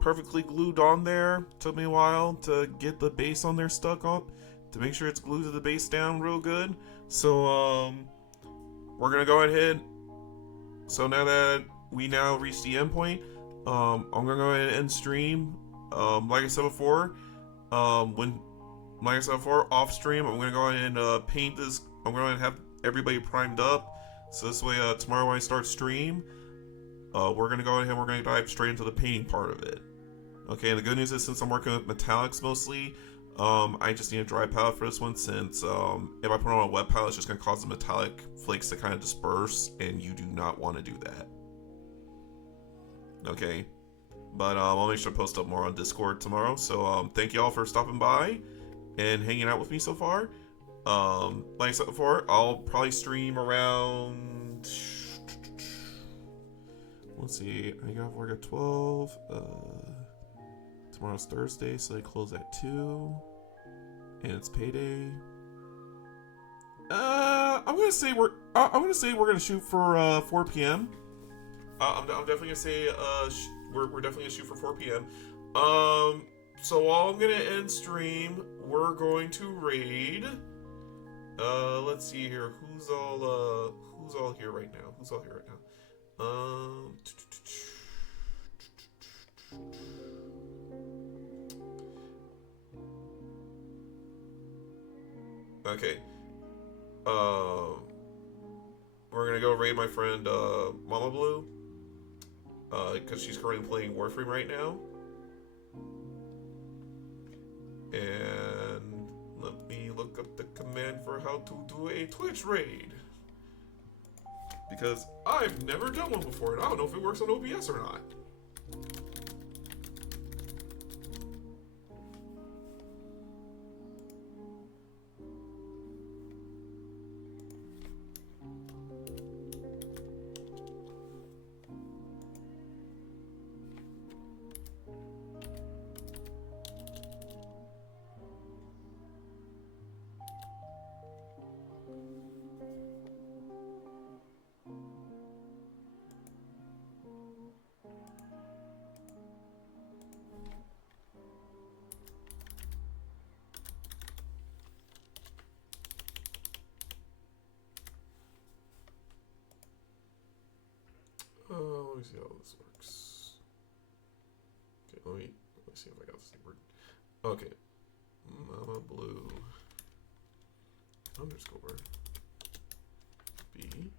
perfectly glued on there. Took me a while to get the base on there stuck on, to make sure it's glued to the base down real good. So we're gonna go ahead. So now that we now reached the end point, I'm gonna go ahead and end stream. Like I said before, off stream, I'm gonna go ahead and paint this. I'm gonna have everybody primed up. So this way, tomorrow when I start stream, we're going to go ahead and we're going to dive straight into the painting part of it. Okay, and the good news is since I'm working with metallics mostly, I just need a dry palette for this one since if I put on a wet palette, it's just going to cause the metallic flakes to kind of disperse, and you do not want to do that. Okay, but I'll make sure to post up more on Discord tomorrow. So thank you all for stopping by and hanging out with me so far. Like I said before, I'll probably stream around. Let's see, I got work at 12. Tomorrow's Thursday, so they close at 2, and it's payday. I'm gonna say we're gonna shoot for 4 p.m. I'm definitely gonna say we're definitely gonna shoot for 4 p.m. So while I'm gonna end stream, we're going to raid. Let's see here. Who's all here right now? Okay. We're gonna go raid my friend Mama Blue. Because she's currently playing Warframe right now. And let me look up the command for how to do a Twitch raid. Because I've never done one before, and I don't know if it works on OBS or not. this works. Okay, let me see if I got this thing working. Okay. Mama Blue underscore B.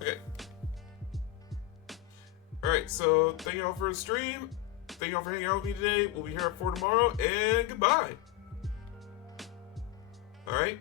Okay. Alright, so thank you all for the stream. Thank you all for hanging out with me today. We'll be here at 4 tomorrow, and goodbye. Alright.